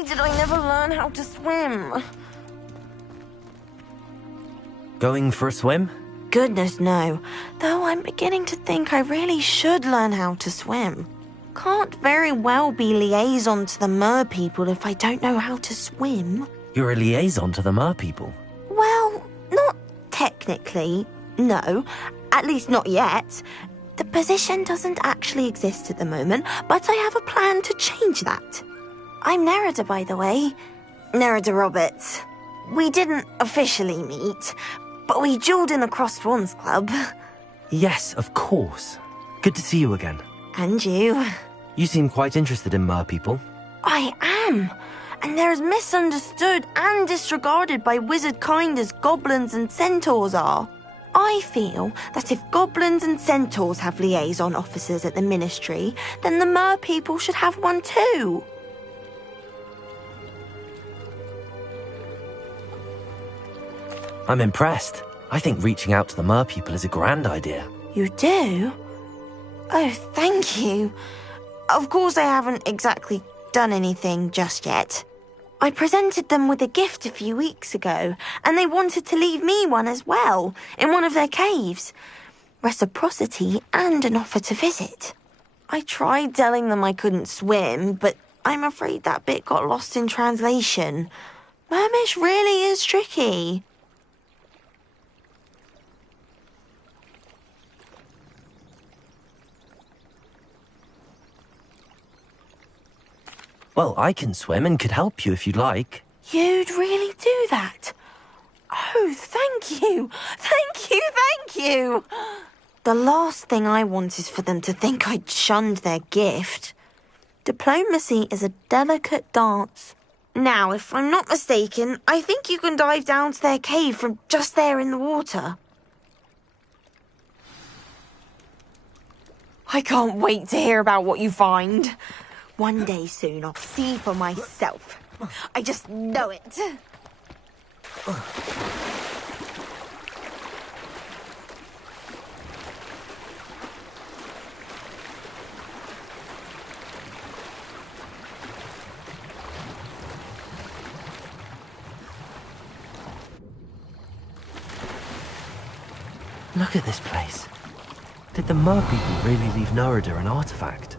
Why did I never learn how to swim? Going for a swim? Goodness, no. Though I'm beginning to think I really should learn how to swim. Can't very well be liaison to the mer people if I don't know how to swim. You're a liaison to the mer people? Well, not technically, no. At least not yet. The position doesn't actually exist at the moment, but I have a plan to change that. I'm Nerida, by the way. Nerida Roberts. We didn't officially meet, but we duelled in the Crossed Swans Club. Yes, of course. Good to see you again. And you. You seem quite interested in mer people. I am. And they're as misunderstood and disregarded by wizard kind as goblins and centaurs are. I feel that if goblins and centaurs have liaison officers at the ministry, then the mer people should have one too. I'm impressed. I think reaching out to the mer people is a grand idea. You do? Oh, thank you. Of course I haven't exactly done anything just yet. I presented them with a gift a few weeks ago, and they wanted to leave me one as well, in one of their caves. Reciprocity and an offer to visit. I tried telling them I couldn't swim, but I'm afraid that bit got lost in translation. Mermish really is tricky. Well, I can swim and could help you if you'd like. You'd really do that? Oh, thank you! Thank you, thank you! The last thing I want is for them to think I'd shunned their gift. Diplomacy is a delicate dance. Now, if I'm not mistaken, I think you can dive down to their cave from just there in the water. I can't wait to hear about what you find. One day soon, I'll see for myself. I just know it. Look at this place. Did the mer people really leave Nerida an artifact?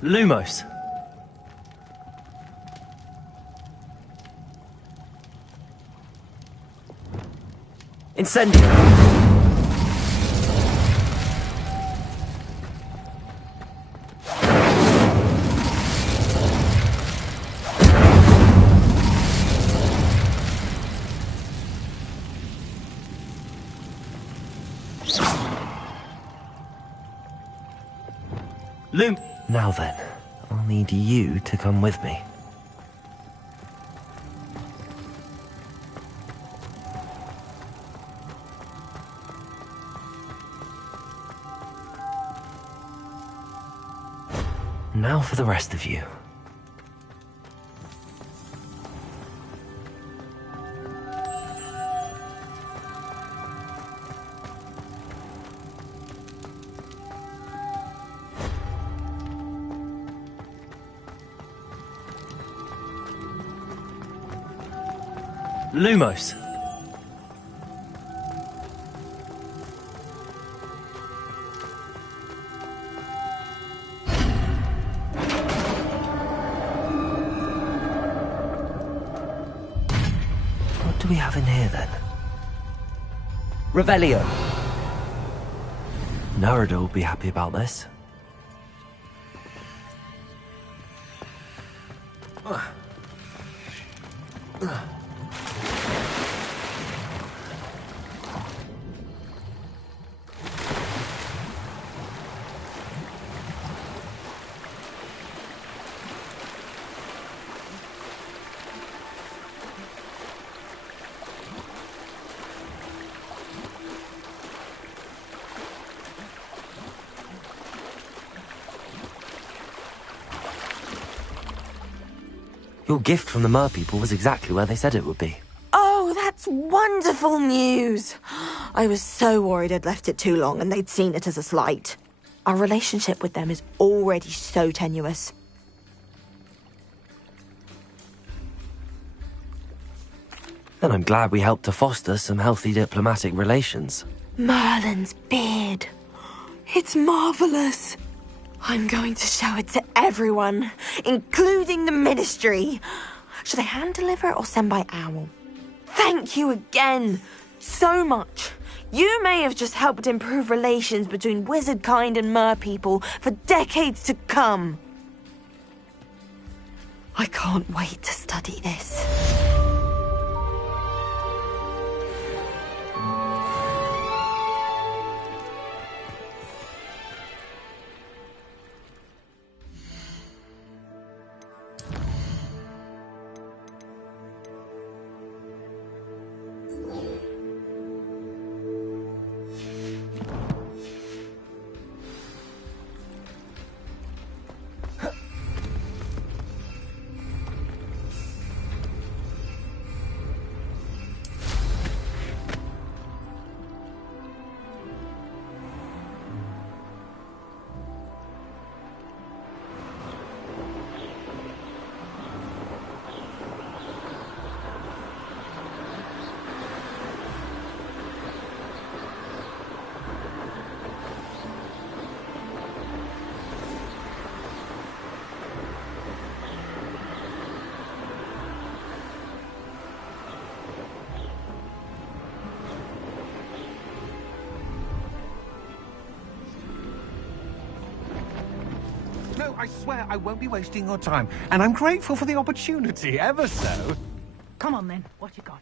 Lumos. Incendio. Now then, I'll need you to come with me. Now for the rest of you. Lumos. What do we have in here then? Revelio. Nerida will be happy about this. Your gift from the merpeople was exactly where they said it would be. Oh, that's wonderful news! I was so worried I'd left it too long and they'd seen it as a slight. Our relationship with them is already so tenuous. Then I'm glad we helped to foster some healthy diplomatic relations. Merlin's beard. It's marvelous. I'm going to show it to everyone, including the Ministry. Should I hand deliver it or send by owl? Thank you again, so much. You may have just helped improve relations between wizard kind and merpeople for decades to come. I can't wait to study this. No, I swear I won't be wasting your time, and I'm grateful for the opportunity, ever so. Come on then, what you got?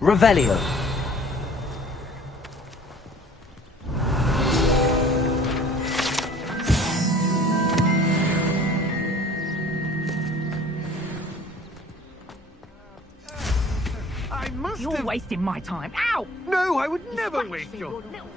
Revelio. I must You're have... wasting my time. Ow! No, I would never waste your... Little...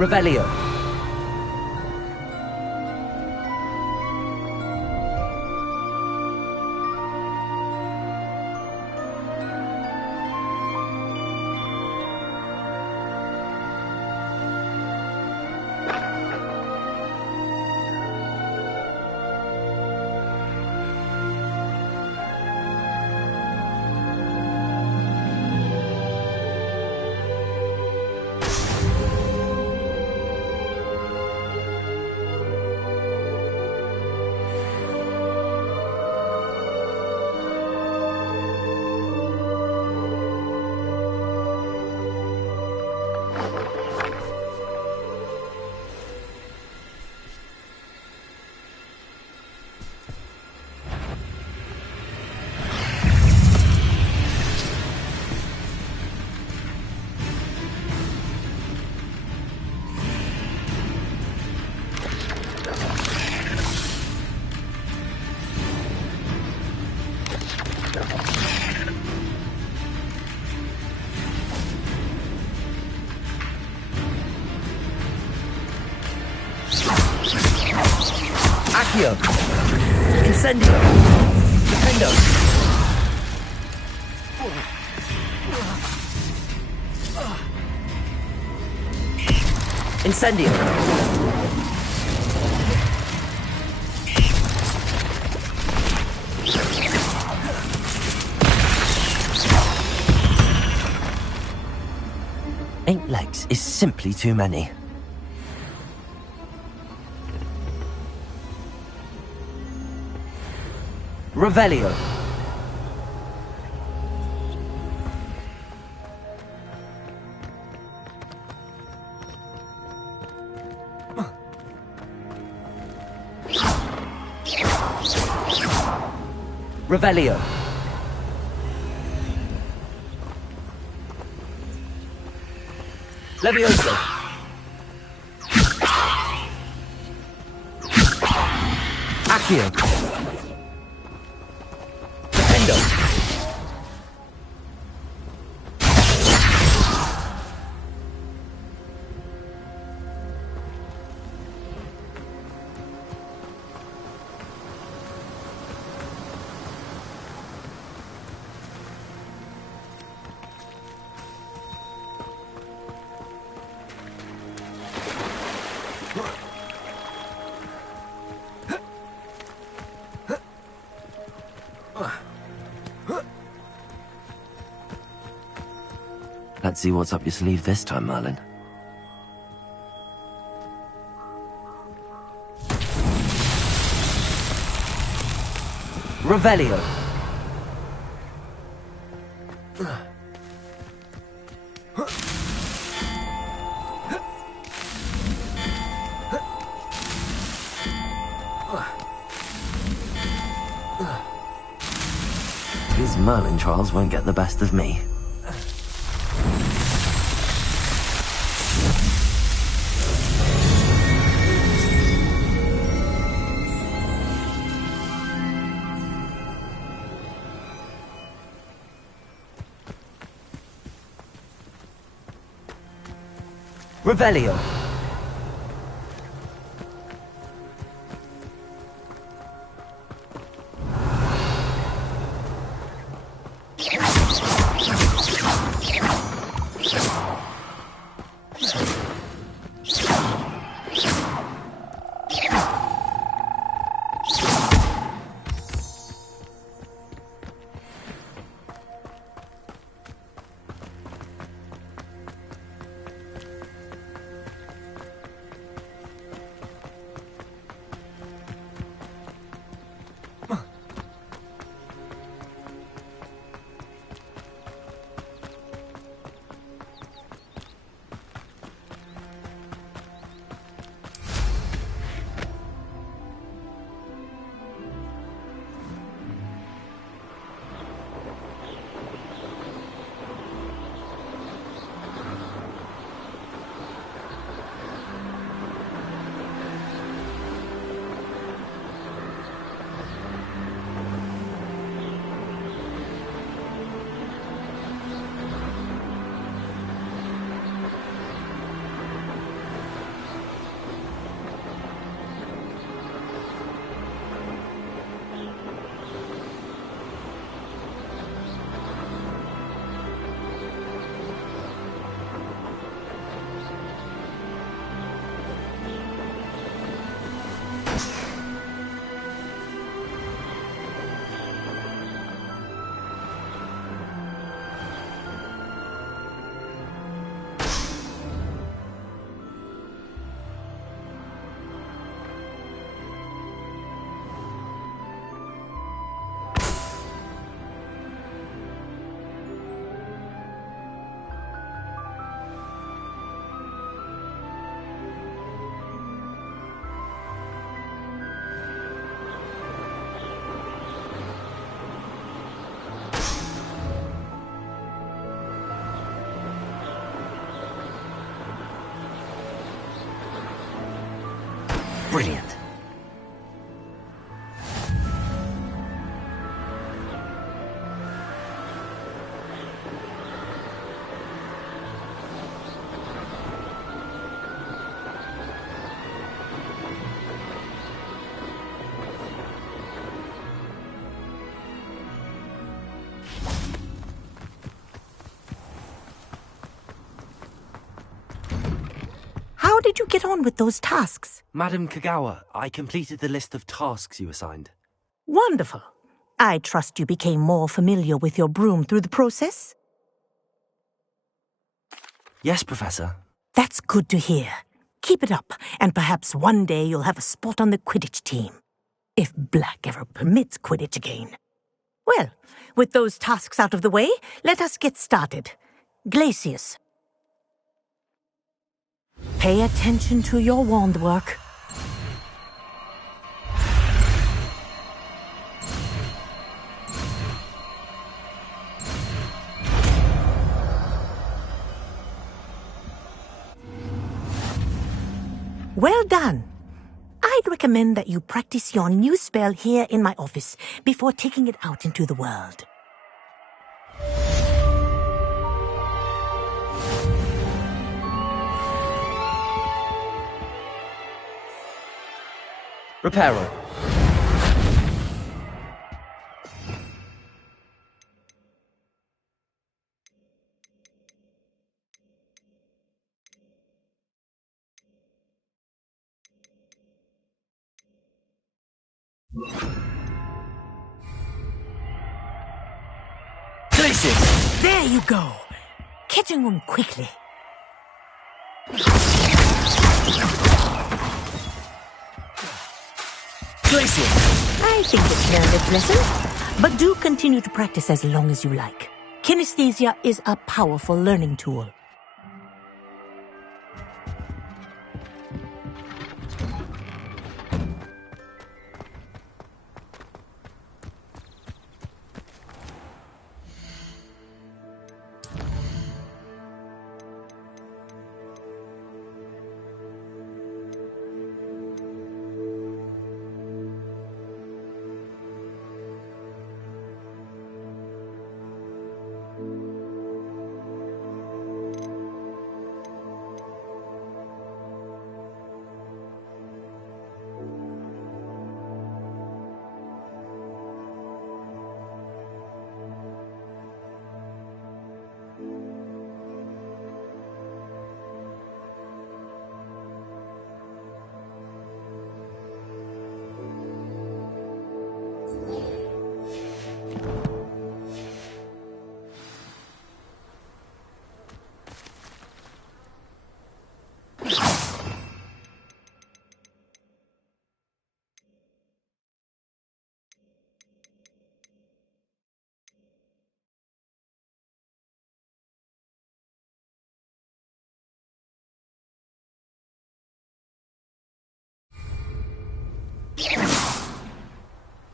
Revelio. Accio. Incendio. Defendo. Incendio! Eight legs is simply too many. Revelio. Revelio. Levioso. Accio. Defendo. Let's see what's up your sleeve this time, Merlin. Revelio. These Merlin trials won't get the best of me. Revelio. Brilliant. you get on with those tasks? Madam Kagawa, I completed the list of tasks you assigned. Wonderful. I trust you became more familiar with your broom through the process? Yes, Professor. That's good to hear. Keep it up, and perhaps one day you'll have a spot on the Quidditch team. If Black ever permits Quidditch again. Well, with those tasks out of the way, let us get started. Glacius. Pay attention to your wand work. Well done. I'd recommend that you practice your new spell here in my office before taking it out into the world. Reparo. Glacius! There you go. Catching on quickly. Glacius! I think it's learned its lesson, but do continue to practice as long as you like. Kinesthesia is a powerful learning tool.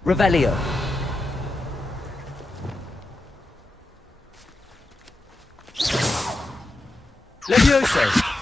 Revelio. Levioso.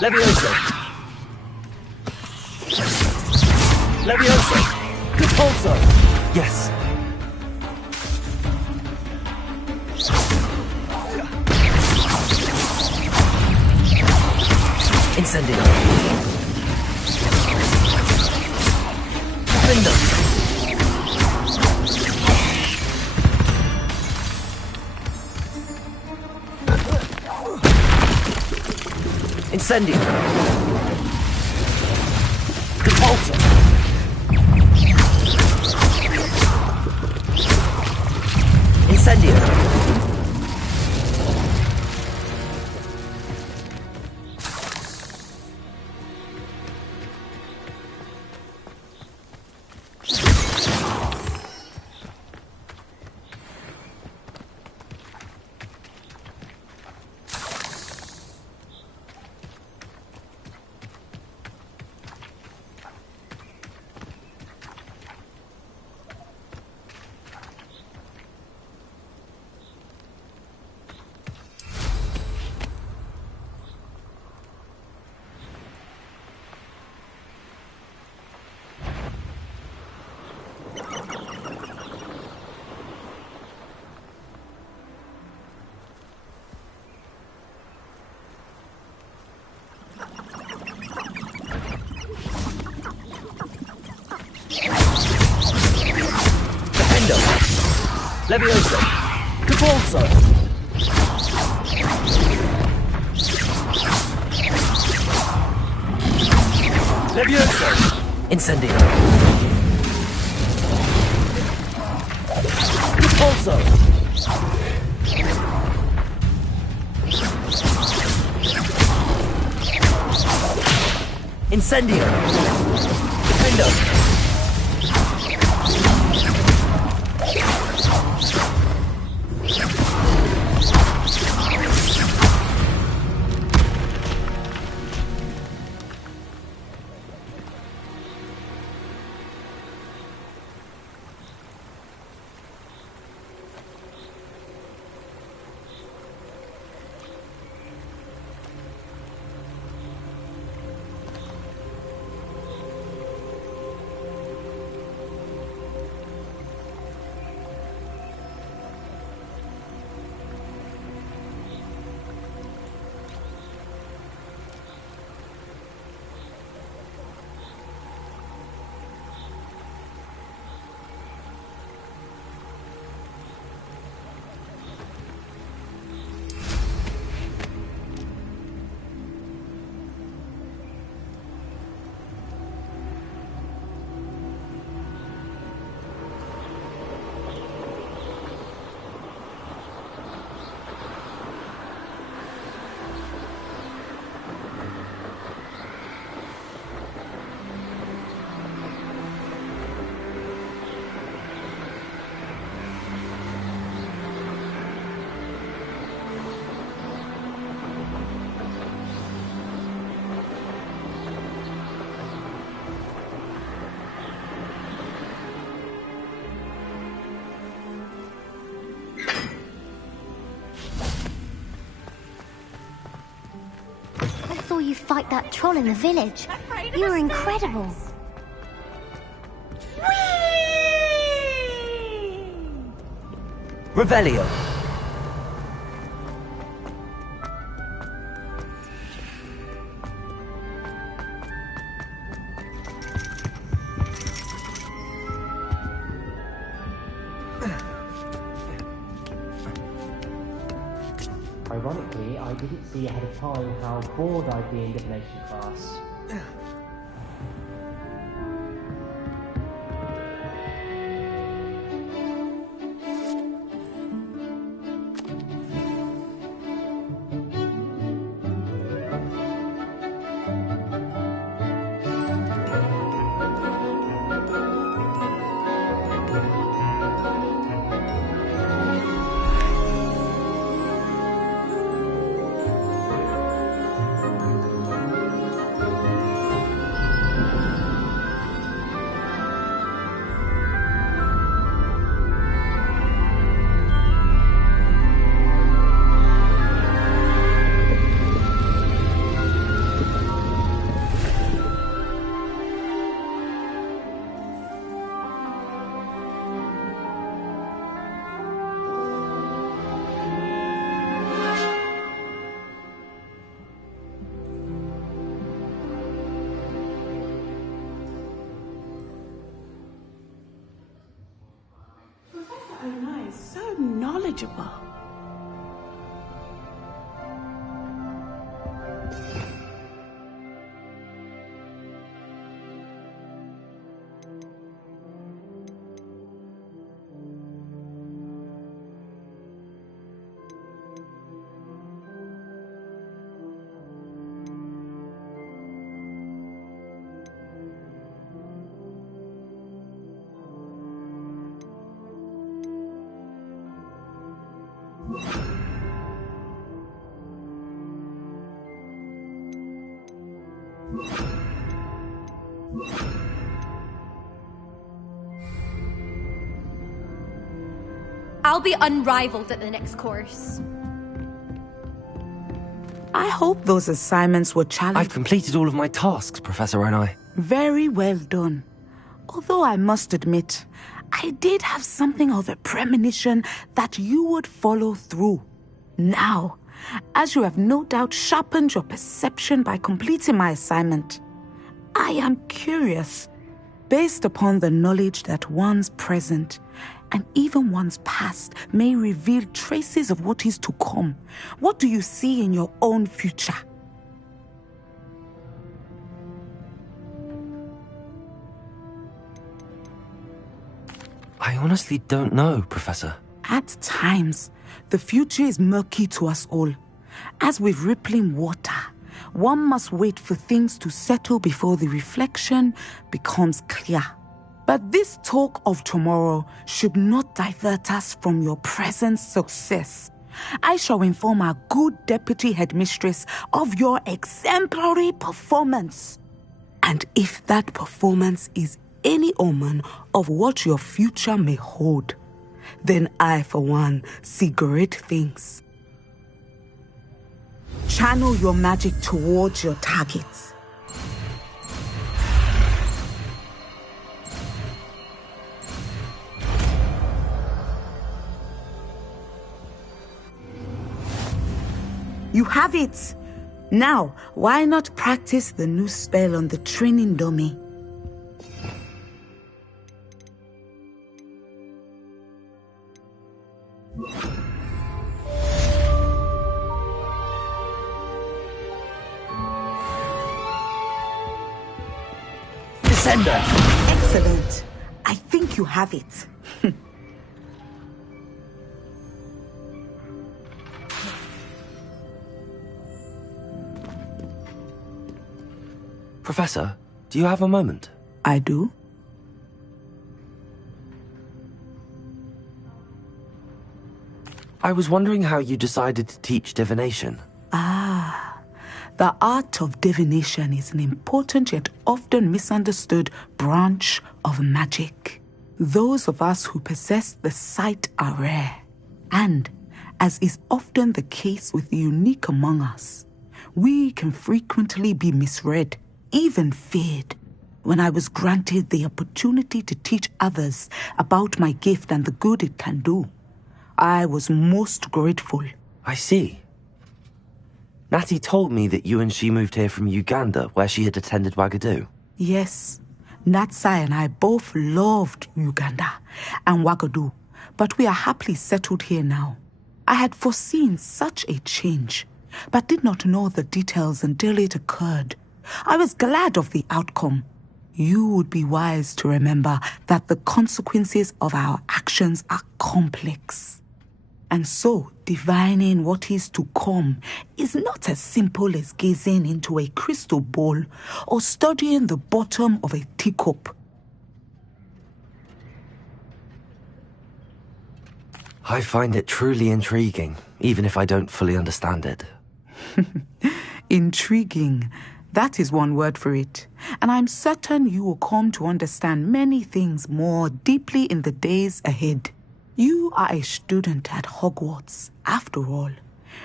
Levioso. Levioso. Repulso. Yes. Incendio. Window. Incendio! Repulsor! Incendio! Levioso! Repulsor! Levioso! Incendio! Repulsor! Incendio! Defendo! I saw you fight that troll in the village. You were incredible. Revelio! Ironically, I didn't see ahead of time how bored I'd be in divination class. Ona is so knowledgeable. I'll be unrivaled at the next course. I hope those assignments were challenging. I've completed all of my tasks, Professor Onai. Very well done. Although I must admit, I did have something of a premonition that you would follow through. Now, as you have no doubt sharpened your perception by completing my assignment, I am curious, based upon the knowledge that one's present and even one's past may reveal traces of what is to come. What do you see in your own future? I honestly don't know, Professor. At times, the future is murky to us all. As with rippling water, one must wait for things to settle before the reflection becomes clear. But this talk of tomorrow should not divert us from your present success. I shall inform our good deputy headmistress of your exemplary performance. And if that performance is any omen of what your future may hold, then I, for one, see great things. Channel your magic towards your targets. You have it! Now, why not practice the new spell on the training dummy? Descender! Excellent. I think you have it. Professor, do you have a moment? I do. I was wondering how you decided to teach divination. The art of divination is an important yet often misunderstood branch of magic. Those of us who possess the sight are rare. And, as is often the case with the unique among us, we can frequently be misread, even feared. When I was granted the opportunity to teach others about my gift and the good it can do, I was most grateful. I see. Natty told me that you and she moved here from Uganda, where she had attended Wagadu. Yes, Natsai and I both loved Uganda and Wagadu, but we are happily settled here now. I had foreseen such a change, but did not know the details until it occurred. I was glad of the outcome. You would be wise to remember that the consequences of our actions are complex. And so, divining what is to come is not as simple as gazing into a crystal ball or studying the bottom of a teacup. I find it truly intriguing, even if I don't fully understand it. Intriguing. That is one word for it. And I'm certain you will come to understand many things more deeply in the days ahead. You are a student at Hogwarts, after all.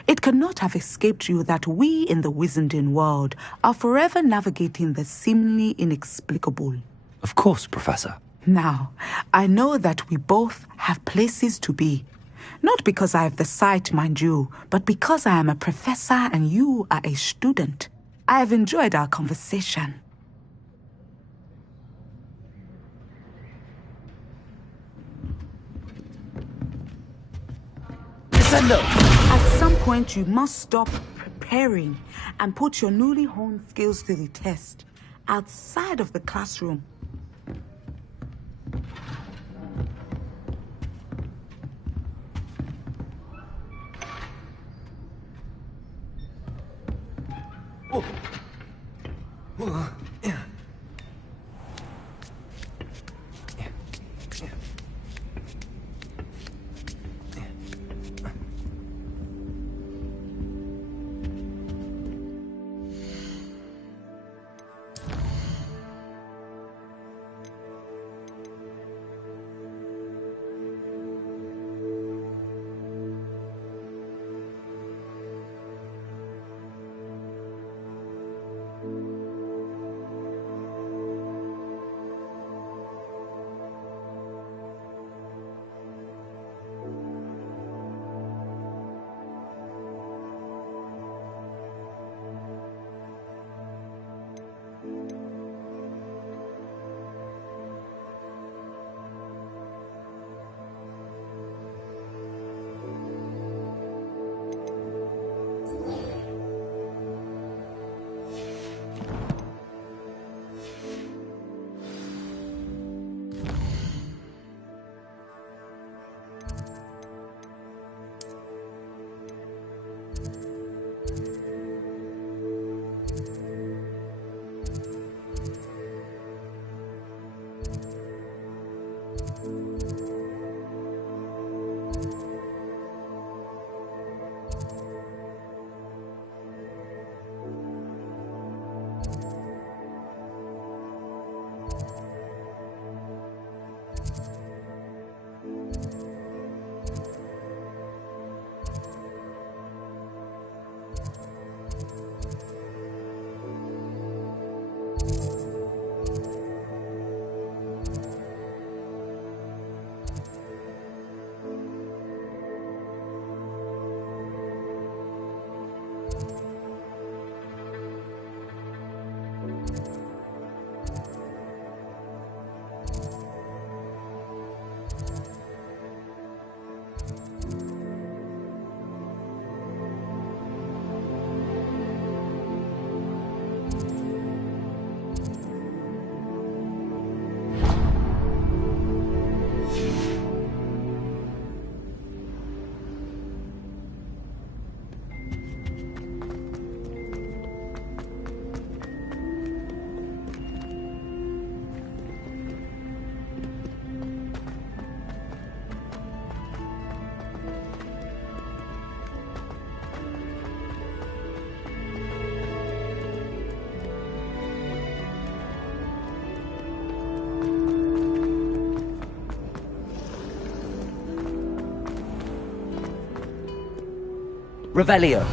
It cannot have escaped you that we in the Wizarding world are forever navigating the seemingly inexplicable. Of course, Professor. Now, I know that we both have places to be. Not because I have the sight, mind you, but because I am a professor and you are a student. I have enjoyed our conversation. At some point, you must stop preparing and put your newly honed skills to the test outside of the classroom. Revelio.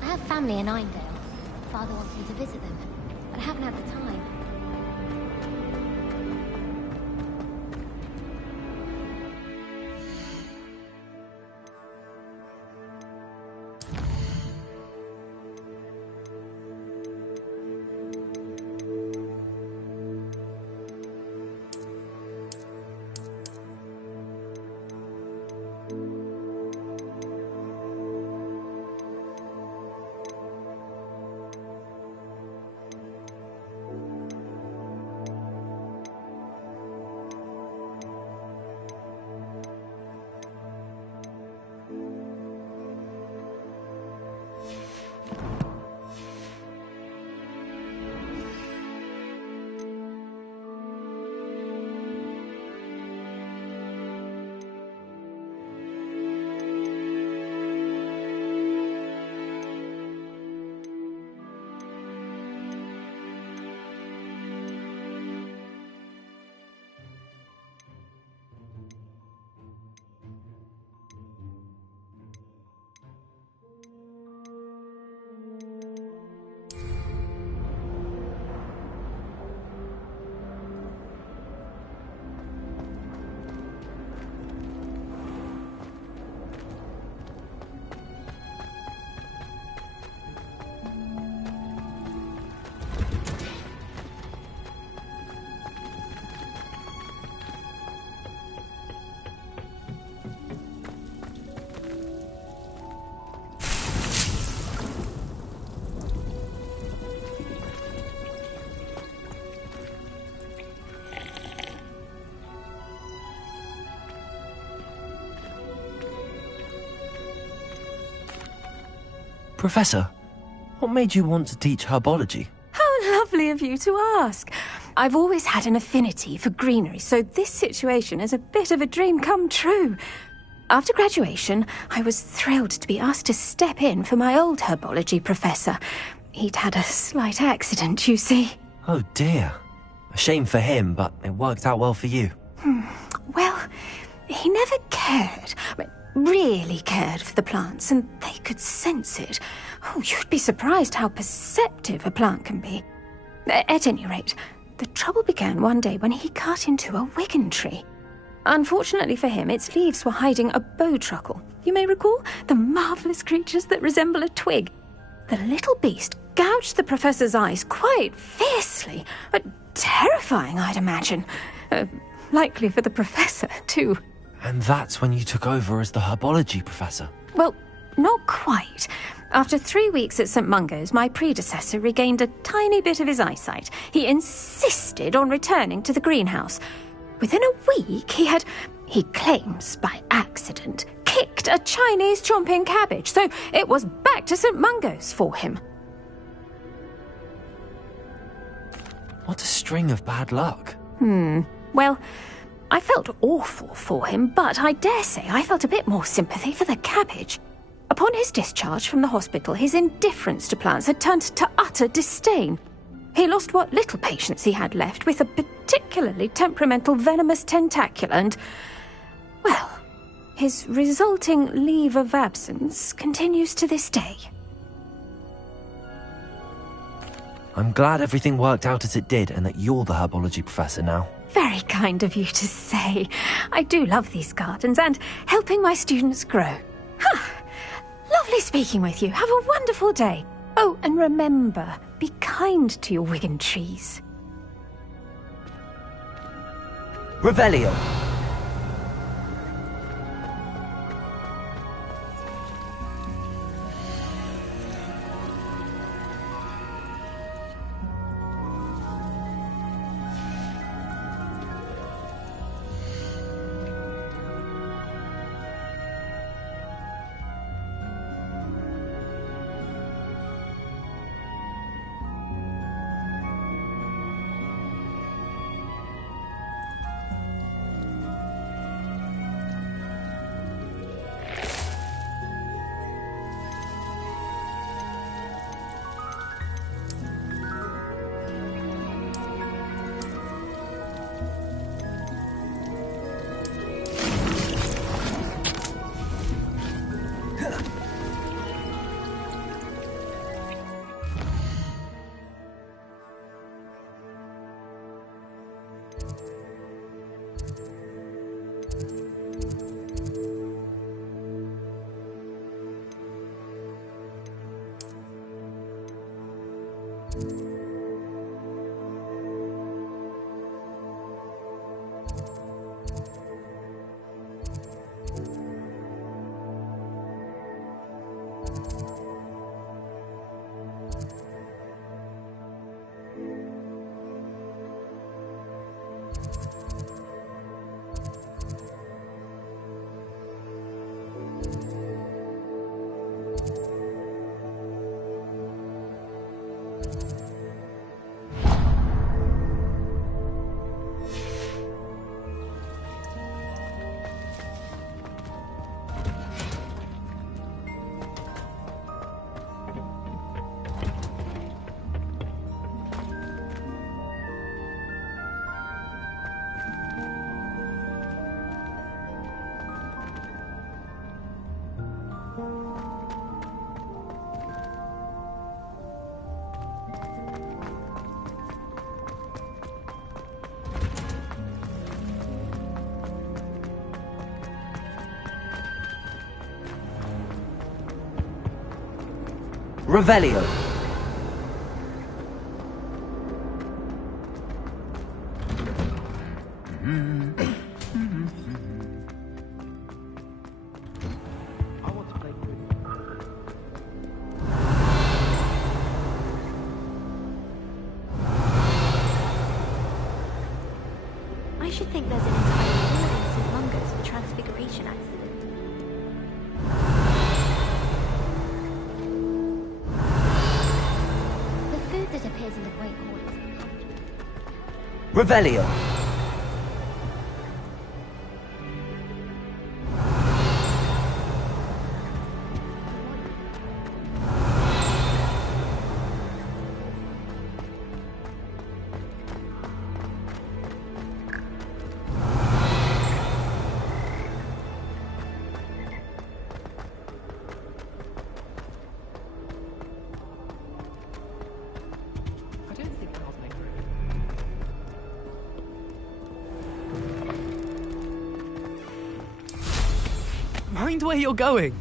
I have family in Einvale. Father wants me to visit them, but I haven't had the time. Professor, what made you want to teach herbology? How lovely of you to ask. I've always had an affinity for greenery, so this situation is a bit of a dream come true. After graduation, I was thrilled to be asked to step in for my old herbology professor. He'd had a slight accident, you see. Oh dear. A shame for him, but it worked out well for you. Well, he never cared, really cared for the plants, and they could sense it. Oh, you'd be surprised how perceptive a plant can be. At any rate, the trouble began one day when he cut into a wigan tree. Unfortunately for him, its leaves were hiding a bowtruckle. You may recall the marvellous creatures that resemble a twig. The little beast gouged the professor's eyes quite fiercely, but terrifying, I'd imagine. Likely for the professor, too. And that's when you took over as the herbology professor? Well, not quite. After 3 weeks at St. Mungo's, my predecessor regained a tiny bit of his eyesight. He insisted on returning to the greenhouse. Within a week, he claims by accident, kicked a Chinese chomping cabbage, so it was back to St. Mungo's for him. What a string of bad luck. Well, I felt awful for him, but I dare say I felt a bit more sympathy for the cabbage. Upon his discharge from the hospital, his indifference to plants had turned to utter disdain. He lost what little patience he had left with a particularly temperamental venomous tentacula and, well, His resulting leave of absence continues to this day. I'm glad everything worked out as it did and that you're the herbology professor now. Very kind of you to say. I do love these gardens and helping my students grow. Lovely speaking with you. Have a wonderful day. Oh, and remember, be kind to your Wigan trees. Revelio. Revelio. I should think there's an entire ward in St. Mungo's for Transfiguration accident. The food that appears in the Great Hall is Revelio. Mind where you're going.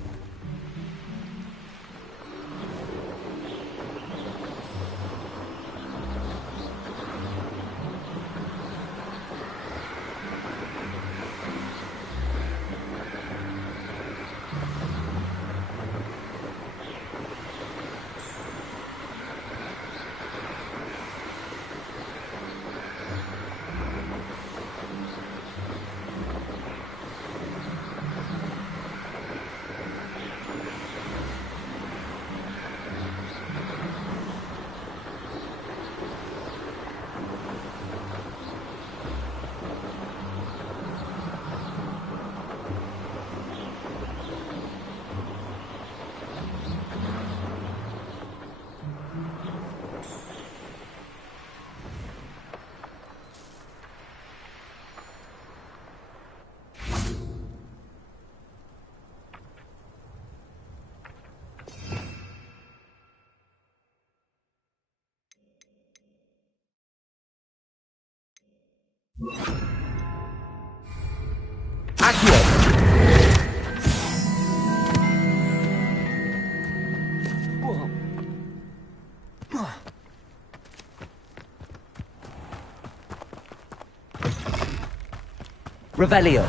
Revelio.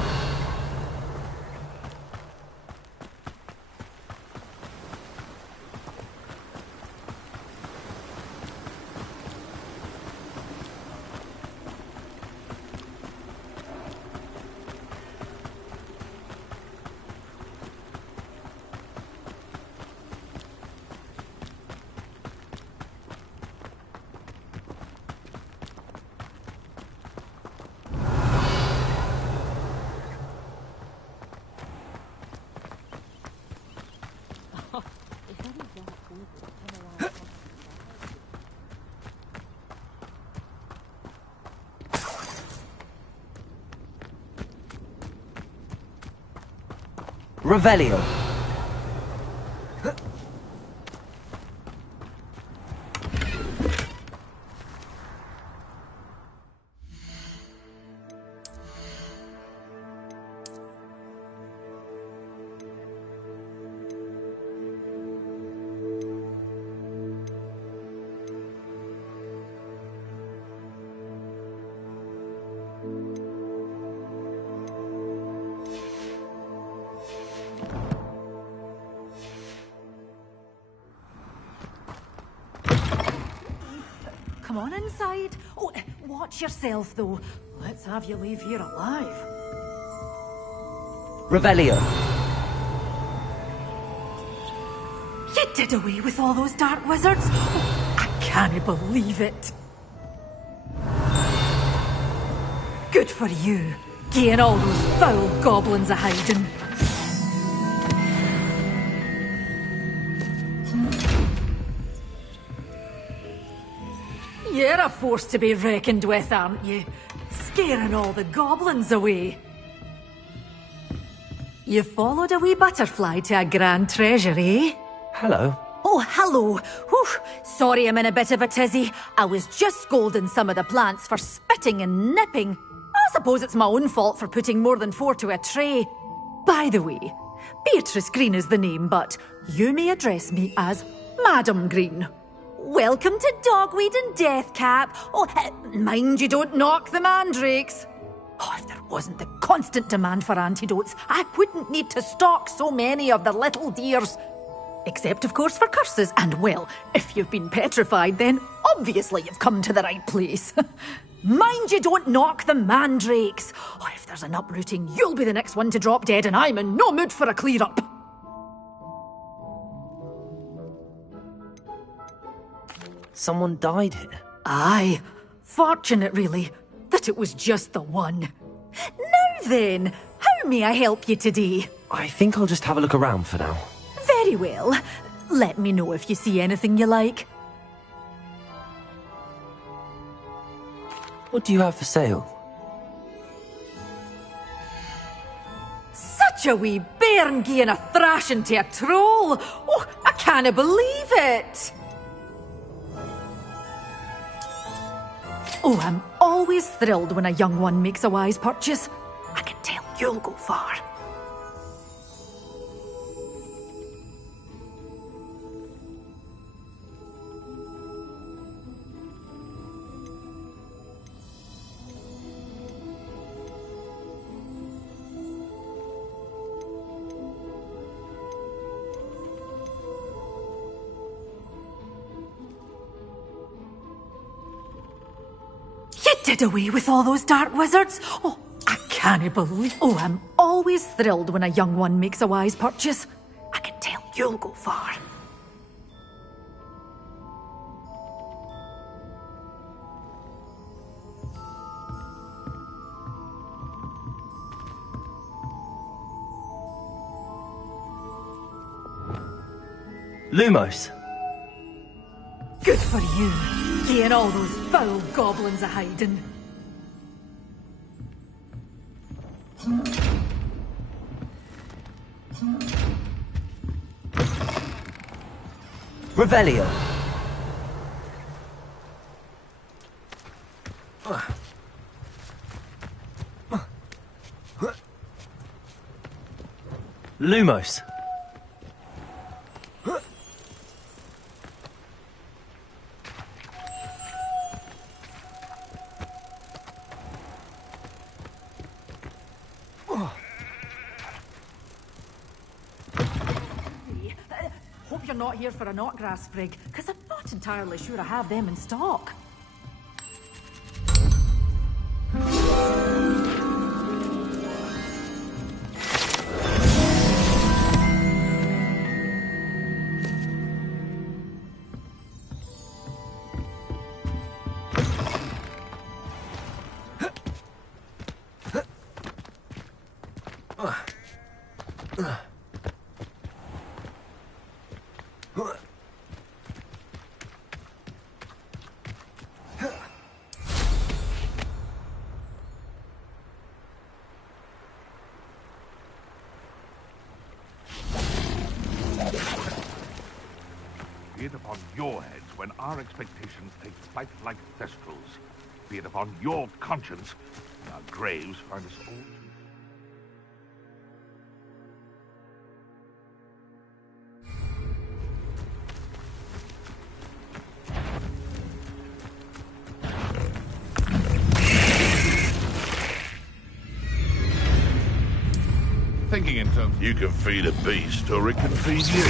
Revelio. Come on inside. Oh, watch yourself, though. Let's have you leave here alive. Revelio. You did away with all those dark wizards? Oh, I can't believe it. Good for you. Getting all those foul goblins a-hiding. You're a force to be reckoned with, aren't you? Scaring all the goblins away. You followed a wee butterfly to a grand treasure, eh? Hello. Oh, hello. Whew. Sorry I'm in a bit of a tizzy. I was just scolding some of the plants for spitting and nipping. I suppose it's my own fault for putting more than 4 to a tray. By the way, Beatrice Green is the name, but you may address me as Madam Green. Welcome to Dogweed and Deathcap. Oh, mind you don't knock the mandrakes. Oh, if there wasn't the constant demand for antidotes, I wouldn't need to stock so many of the little dears. Except, of course, for curses. And, well, if you've been petrified, then obviously you've come to the right place. Mind you don't knock the mandrakes. Oh, if there's an uprooting, you'll be the next one to drop dead, and I'm in no mood for a clear-up. Someone died here. Aye. Fortunate, really, that it was just the one. Now then, how may I help you today? I think I'll just have a look around for now. Very well. Let me know if you see anything you like. What do you have for sale? Such a wee bairn gieing a thrashing to a troll. Oh, I can't believe it. Oh, I'm always thrilled when a young one makes a wise purchase. I can tell you'll go far. You did away with all those dark wizards? Oh, I can't believe... Oh, I'm always thrilled when a young one makes a wise purchase. I can tell you'll go far. Lumos. Good for you. Getting all those foul goblins a-hiding. Revelio. Lumos. you're not here for a knotgrass sprig, because I'm not entirely sure I have them in stock. Be it upon your heads when our expectations take flight like thestrals. Be it upon your conscience when our graves find us all. Thinking in terms, you can feed a beast or it can feed you.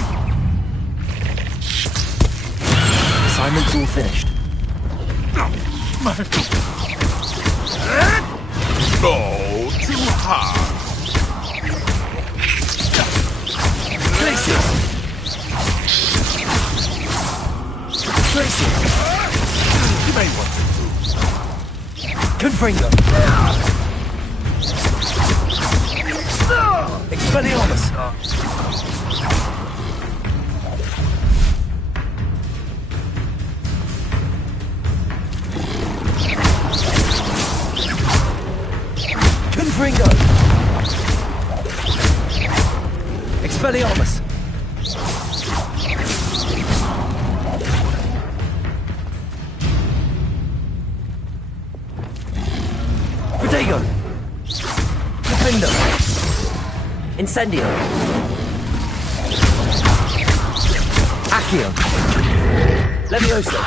Assignment's all finished. Oh, too hard. Place it. Place it. You may want to. Confringo. Expelliarmus. Confringo. Expelliarmus. Protego. Defendo. Incendio. Accio. Levioso.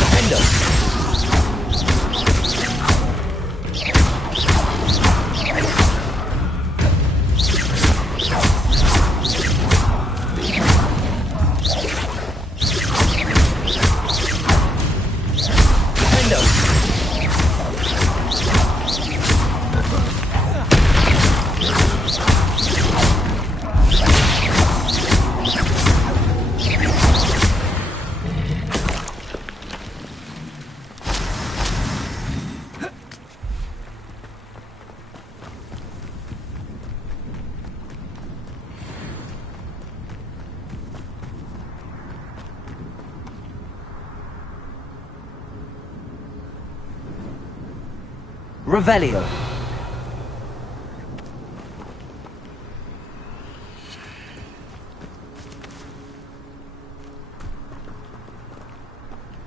Defendo. Revelio.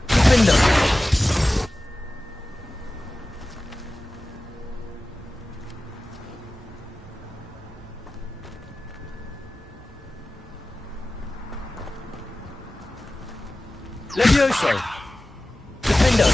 Defendo. Levioso. Defendo.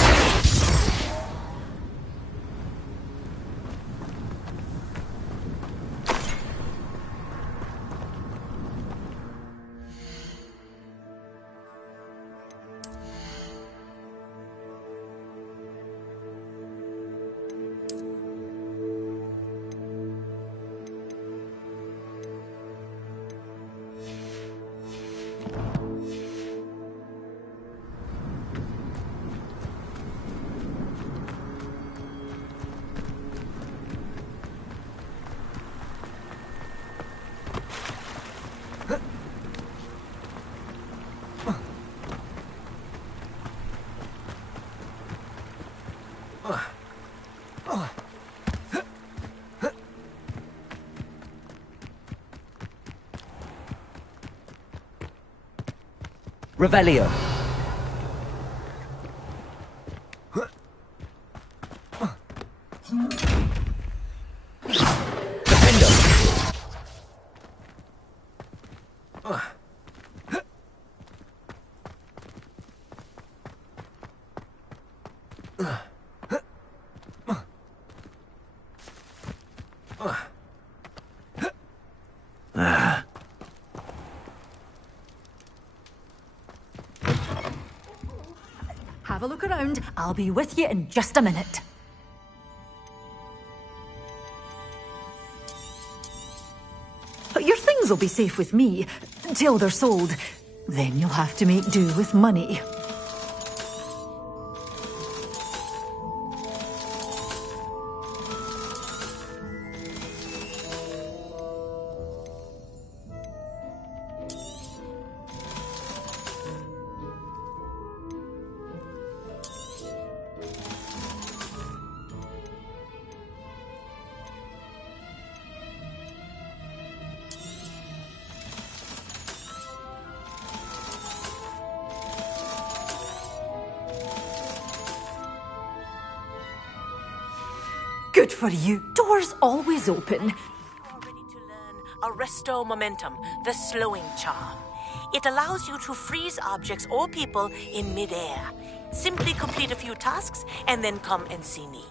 Revelio. Defendo. have a look around. I'll be with you in just a minute. Your things will be safe with me, till they're sold. Then you'll have to make do with money. Good for you. Doors always open. You are ready to learn Arresto Momentum, the slowing charm. It allows you to freeze objects or people in midair. Simply complete a few tasks and then come and see me.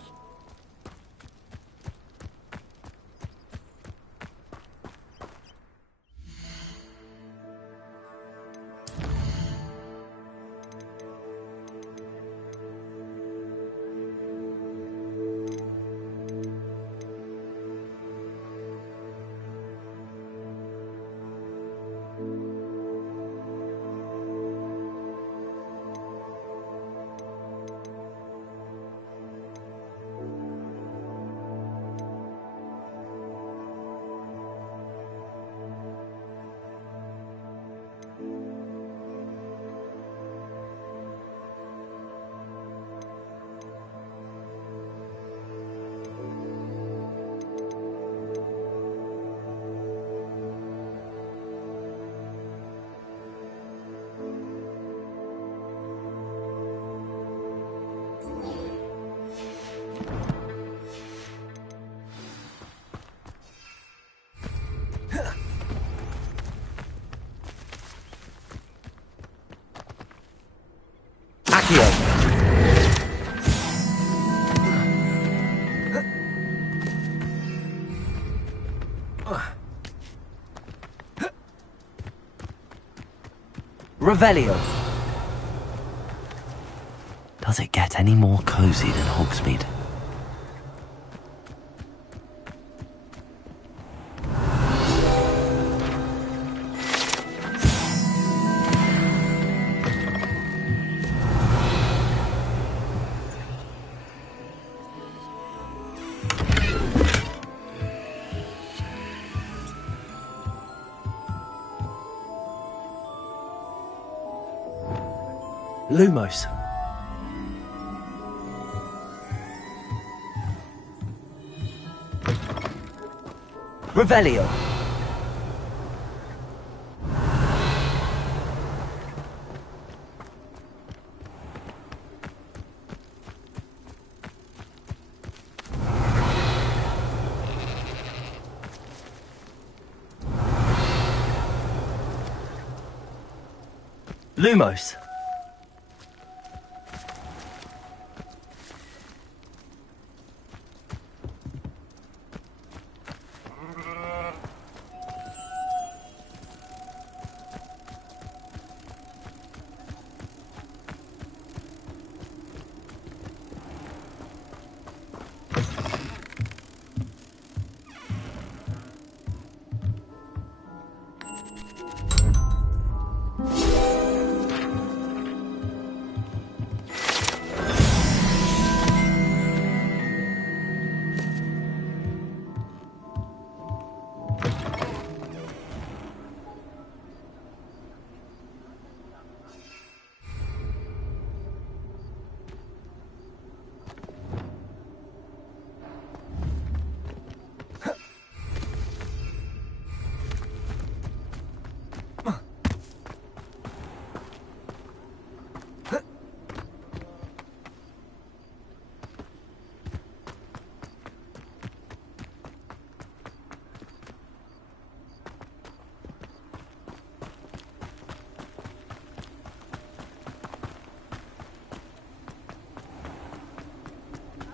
Revelio. Does it get any more cozy than Hogsmeade? Lumos. Revelio. Lumos.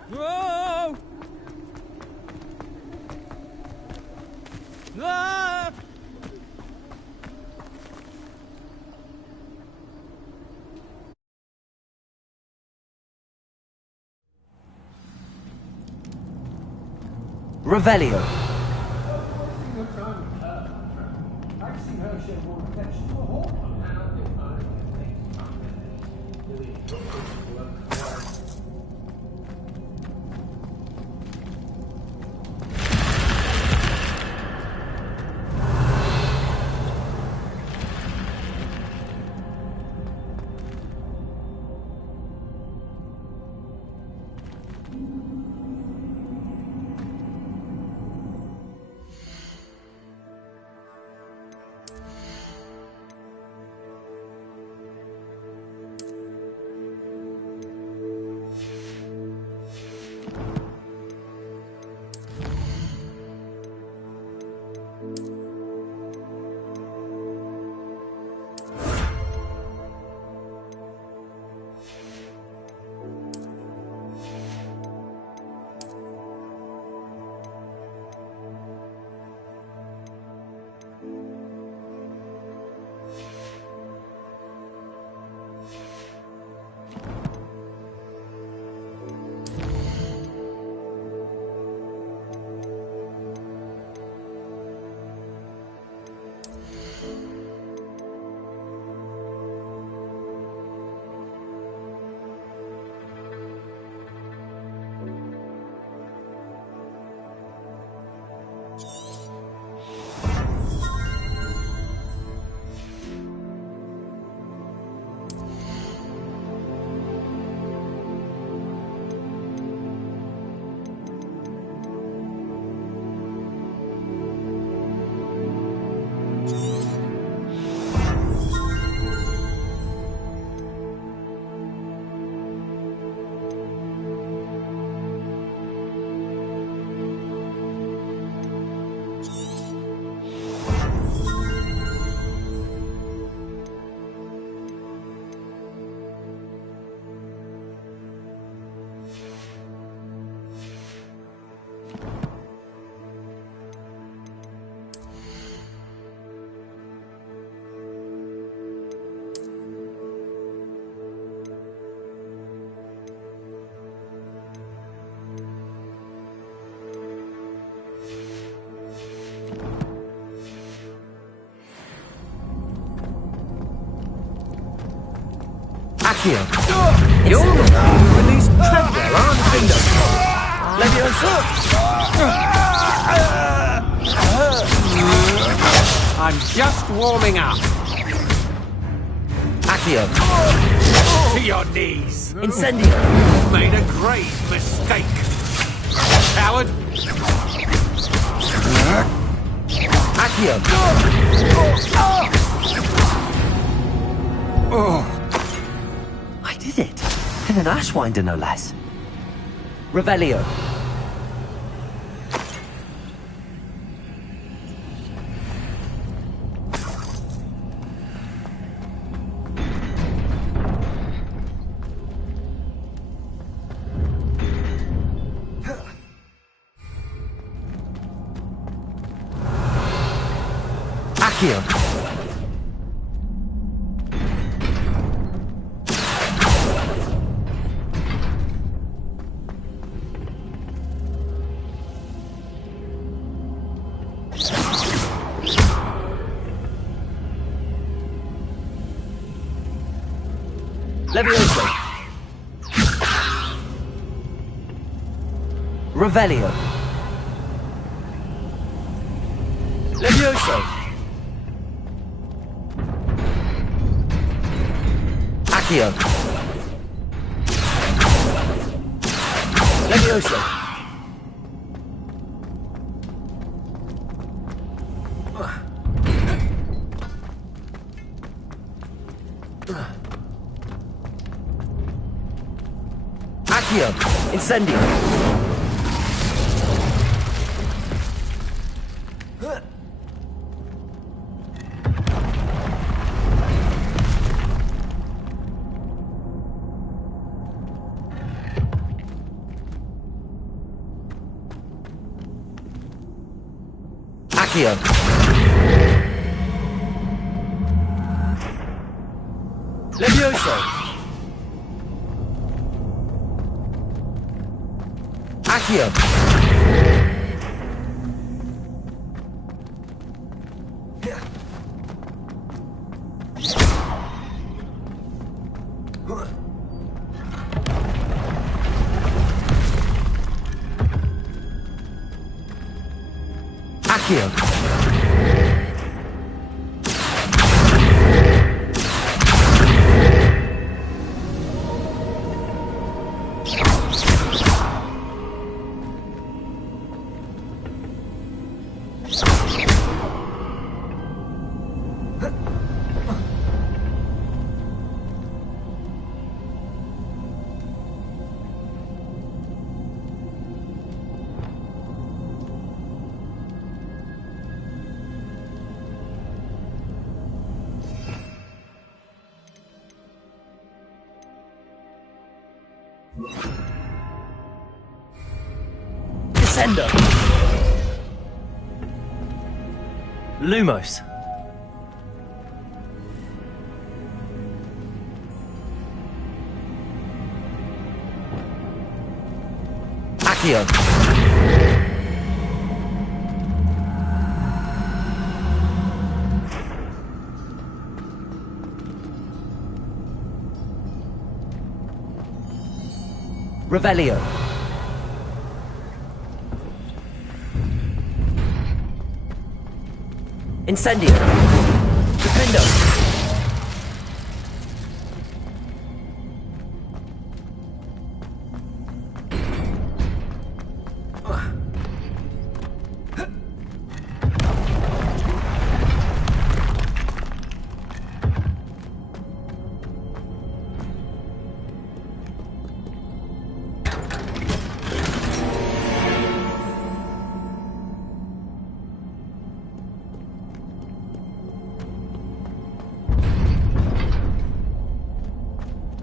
Whoa! Ah! Revelio. I've seen her show more affection to a hawk on how Accio. You're released Treadwell, aren't you? Leviosa. I'm just warming up. Accio. To your knees. Incendio. Made a grave mistake. Coward. Accio. Oh. I did it. In an Ashwinder, no less. Revelio. Accio. Levioso. Revelio. Levioso. Accio. Levioso. Accio. Incendio. Accio. Levioso. Accio. Accio. Descendo. Lumos. Accio. Revelio. Incendio. Defendo.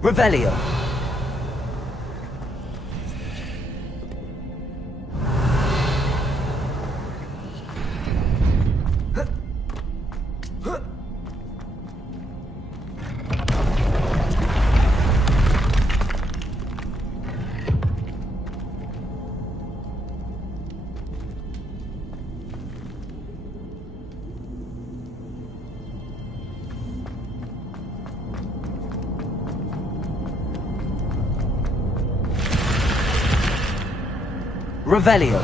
Revelio. Revelio.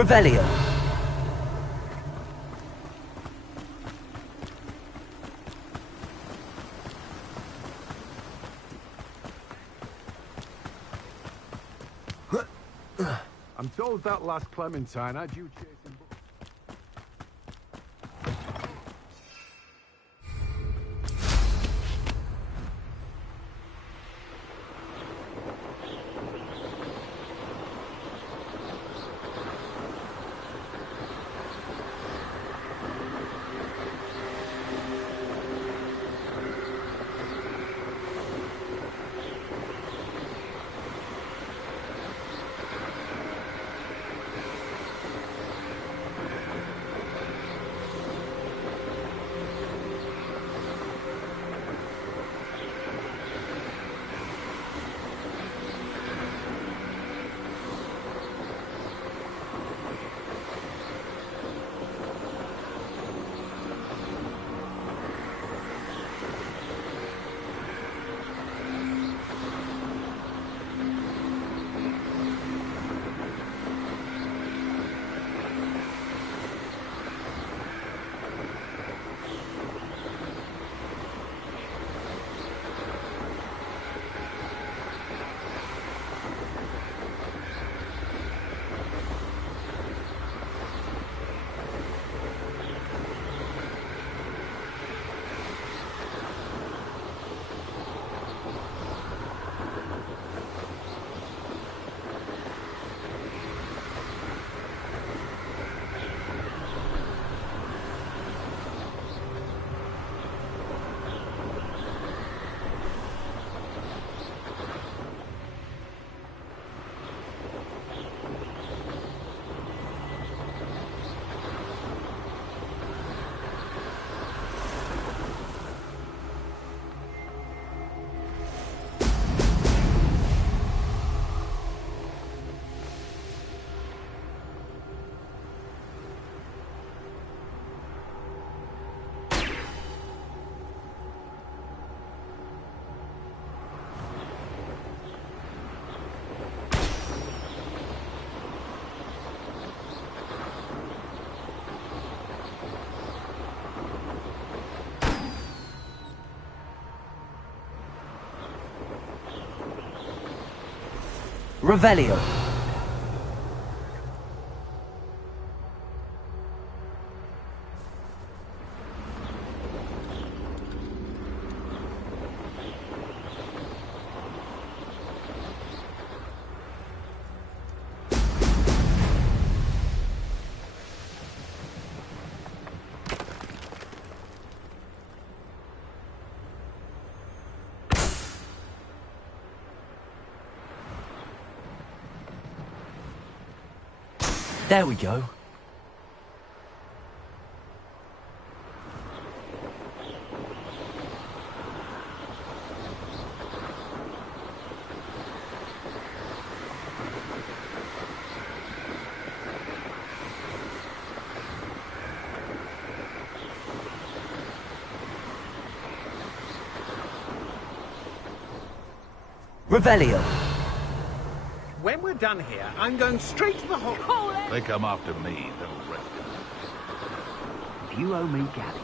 Revelio. I'm told that last Clementine had you chasing... Revelio. There we go. Revelio. When we're done here, I'm going straight to the hall. They come after me, they'll rest If you owe me Gabby.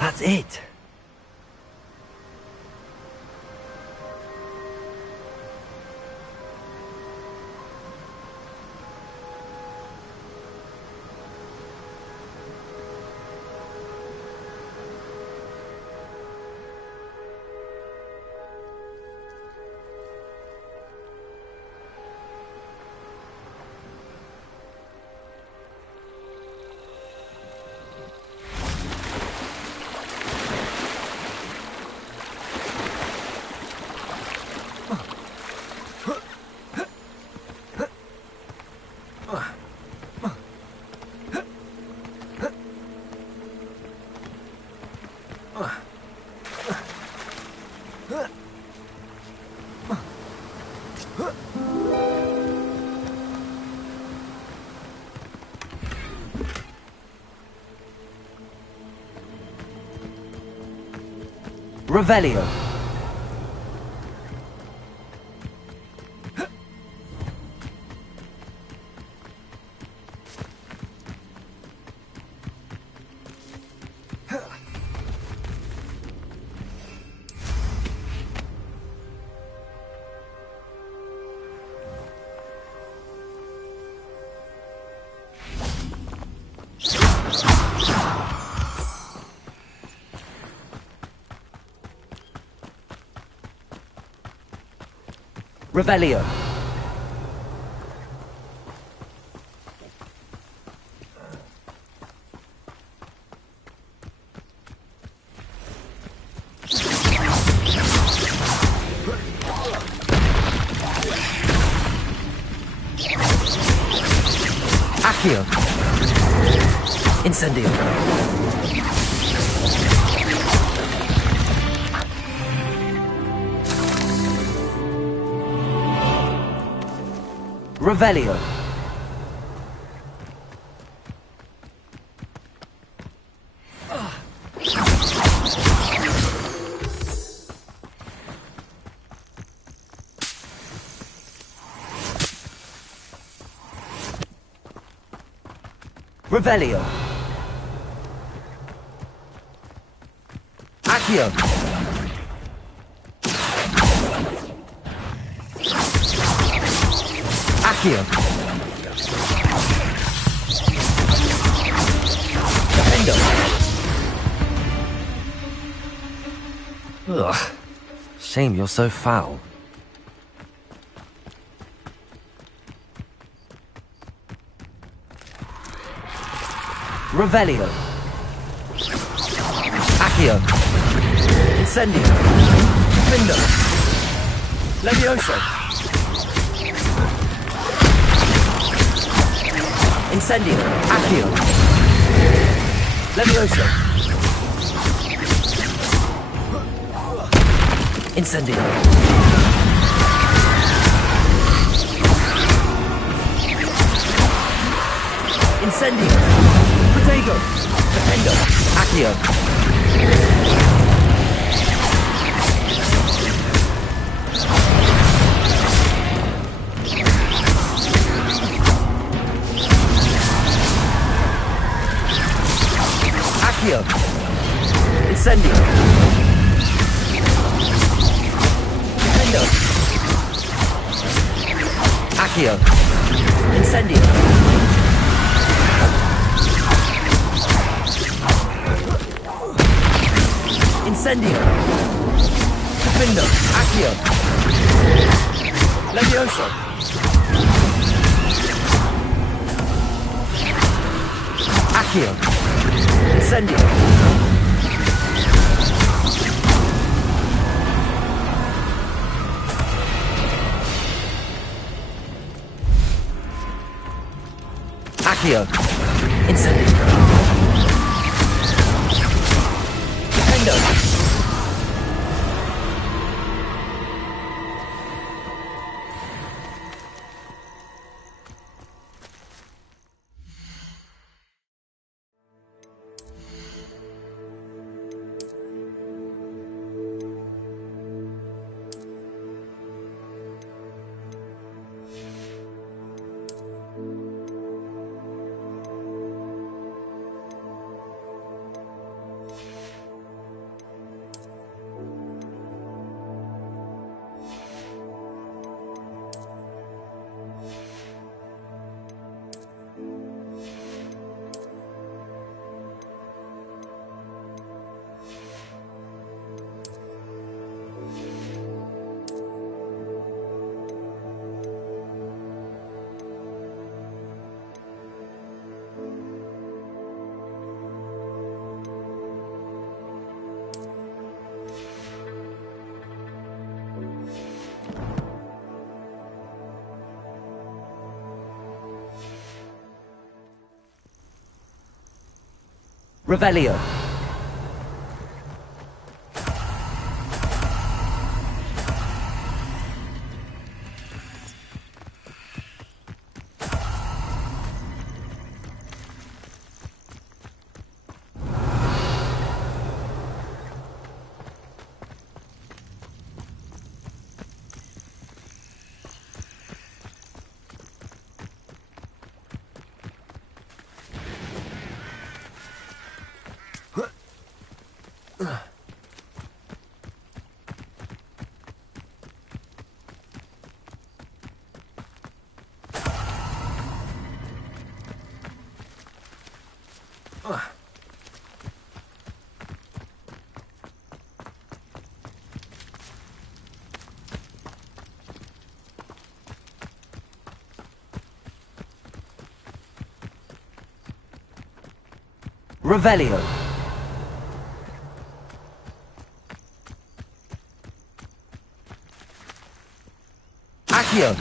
That's it. Revelio. Revelio. Accio. Incendio. Revelio. Revelio. Accio. Accio. Defendo. Ugh. Shame you're so foul. Revelio. Accio. Incendio. Findo. Levioso. Incendio. Accio. Levioso. Incendio. Incendio. Protego. Defendo. Accio. Accio. Incendio. Defendo. Accio. Incendio. Incendio. Defendo. Accio. Levioso. Accio. Incendio. Accio. Incendio. Defendo. Revelio. Revelio. Accio.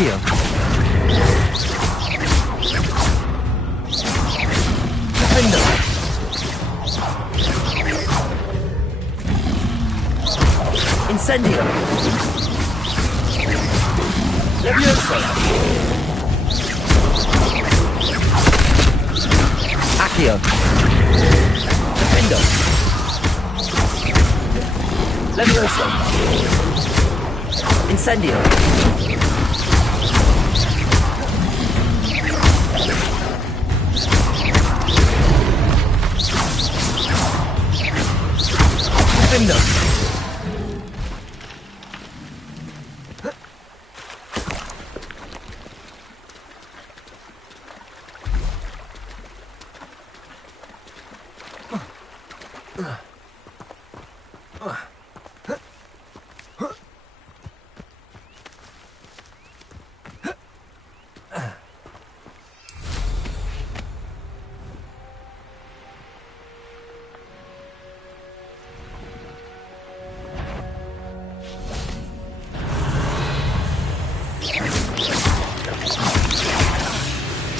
Accio. Defender. Incendio. Levioso. Accio. Defendo. Levioso. Incendio. Defendo.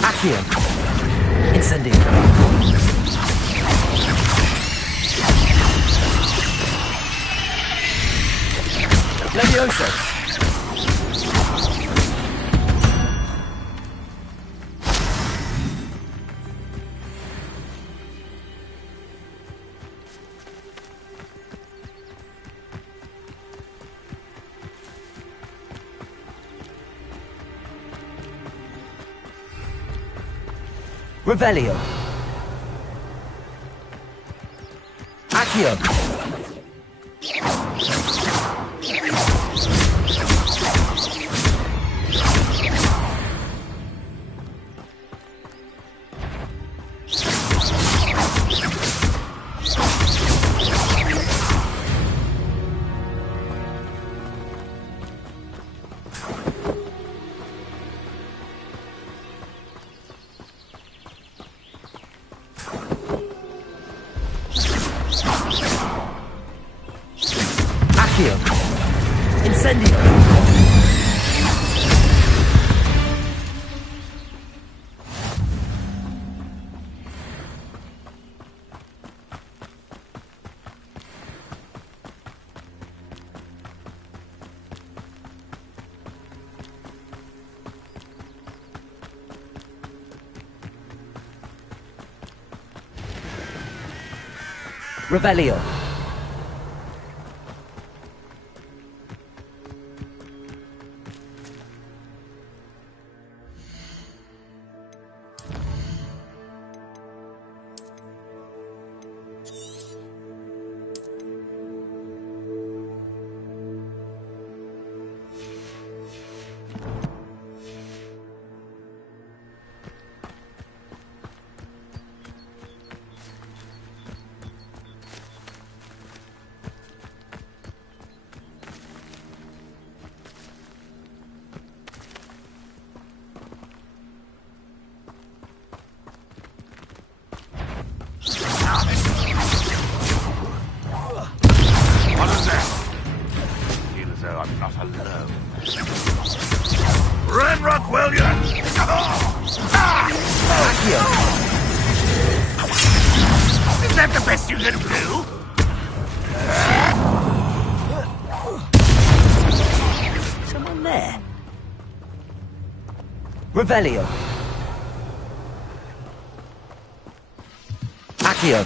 Accio. Incendio. Levioso. Revelio. Accio. Accio. Incendio. Revelio. What is that? Feel as though I'm not alone. Ranrock, will you? Accio. Is that the best you can do? Someone there. Revelio. Accio.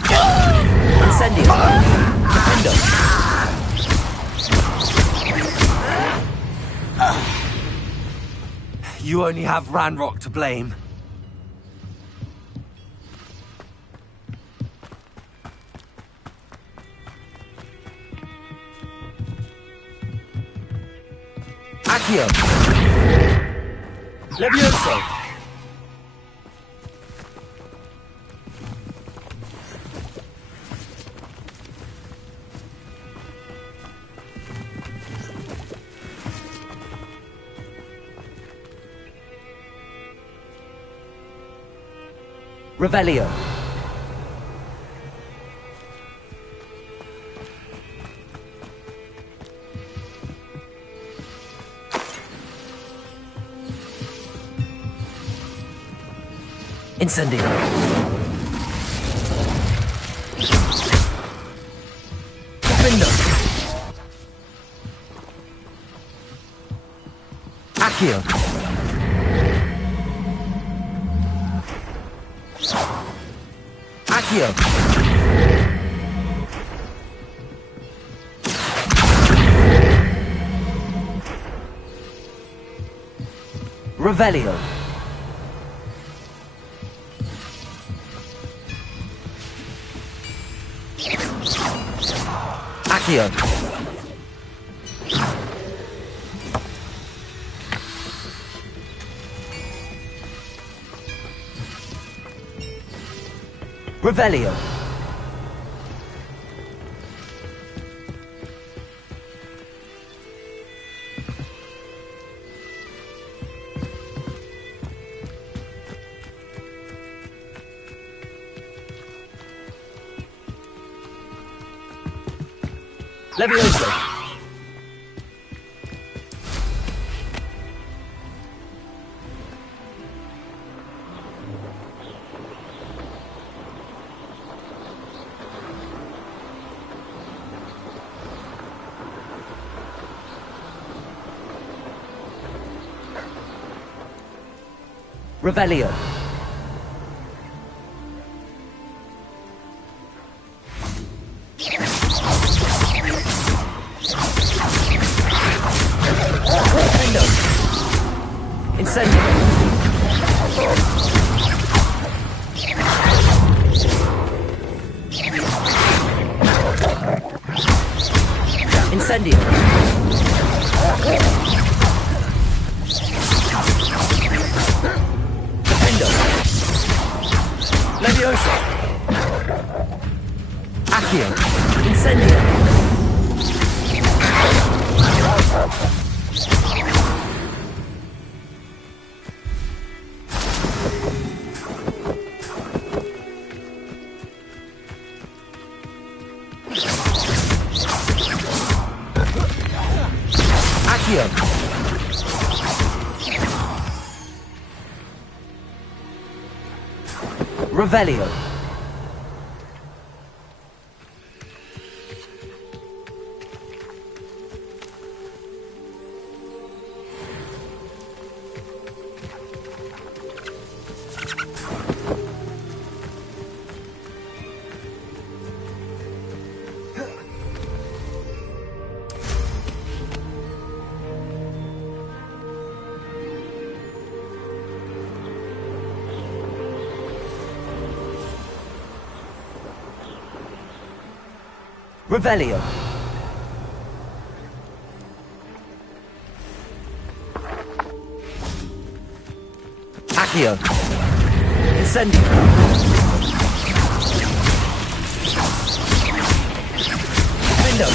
Incendio. Defendo. You only have Ranrock to blame. Accio. Levioso. Revelio. Incendio. Defendo. Accio. Accio. Revelio. Accio. Revelio. Levioso. Revelio. Incendio. Incendio. Defendo. Levioso. Accio. Incendio. Accio. Revelio. Revelio. Accio. Incendio. Window.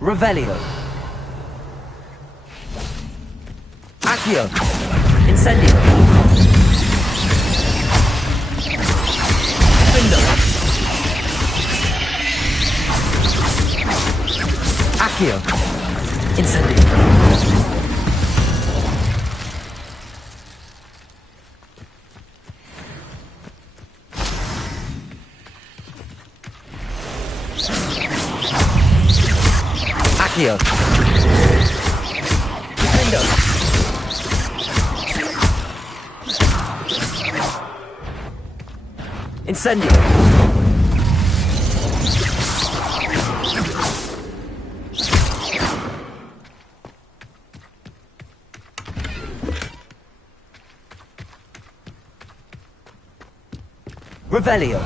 Revelio. Accio. Incendio. Window. Accio. Incendio. Accio. Window. Incendio. Revelio.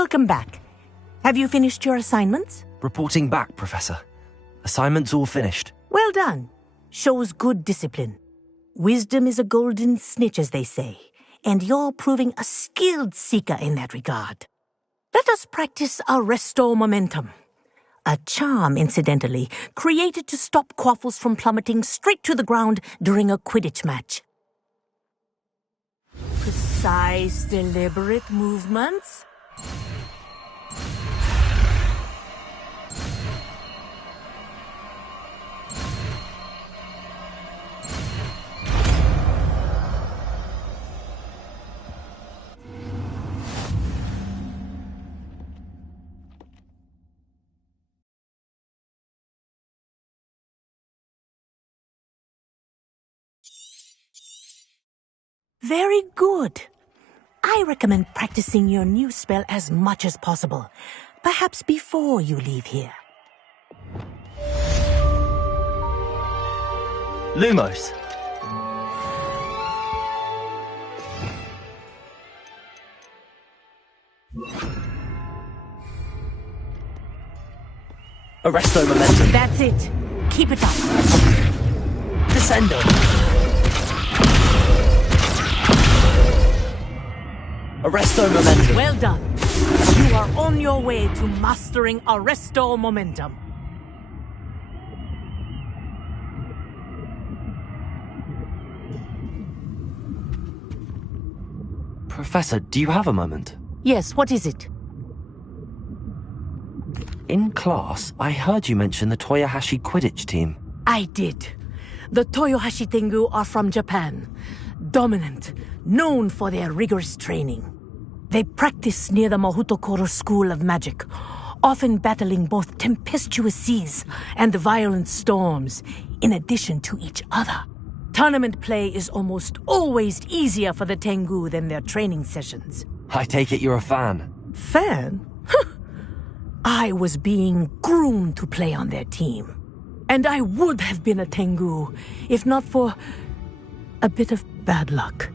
Welcome back. Have you finished your assignments? Reporting back, Professor. Assignments all finished. Well done. Shows good discipline. Wisdom is a golden snitch, as they say, and you're proving a skilled seeker in that regard. Let us practice our Restore Momentum. A charm, incidentally, created to stop Quaffles from plummeting straight to the ground during a Quidditch match. Precise, deliberate movements. Very good. I recommend practicing your new spell as much as possible, perhaps before you leave here. Lumos. Arresto Momentum. That's it. Keep it up. Descendo. Arresto Momentum. Well done. You are on your way to mastering Arresto Momentum. Professor, do you have a moment? Yes, what is it? In class, I heard you mention the Toyohashi Quidditch team. I did. The Toyohashi Tengu are from Japan. Dominant, known for their rigorous training. They practice near the Mahutokoro School of Magic, often battling both tempestuous seas and violent storms, in addition to each other. Tournament play is almost always easier for the Tengu than their training sessions. I take it you're a fan. Fan? I was being groomed to play on their team. And I would have been a Tengu, if not for a bit of bad luck.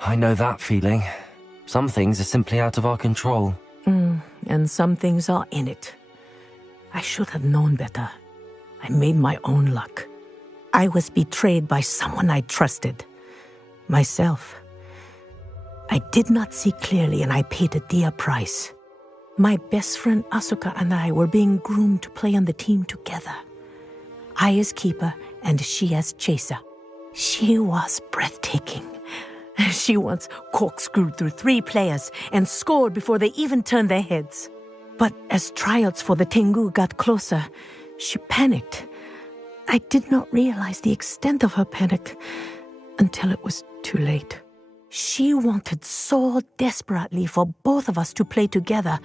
I know that feeling. Some things are simply out of our control. And some things are in it. I should have known better. I made my own luck. I was betrayed by someone I trusted. Myself. I did not see clearly, and I paid a dear price. My best friend Asuka and I were being groomed to play on the team together. I as keeper, and she as chaser. She was breathtaking. She once corkscrewed through 3 players and scored before they even turned their heads. But as tryouts for the Tengu got closer, she panicked. I did not realize the extent of her panic until it was too late. She wanted so desperately for both of us to play together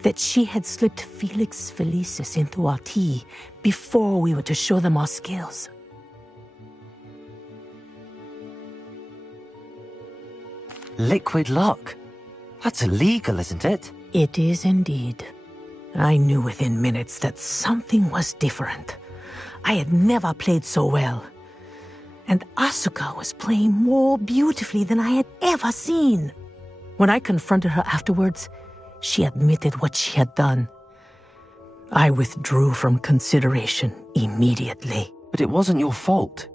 that she had slipped Felix Felicis into our tea before we were to show them our skills. Liquid luck? That's illegal, isn't it? It is indeed. I knew within minutes that something was different. I had never played so well. And Asuka was playing more beautifully than I had ever seen. When I confronted her afterwards, she admitted what she had done. I withdrew from consideration immediately. But it wasn't your fault.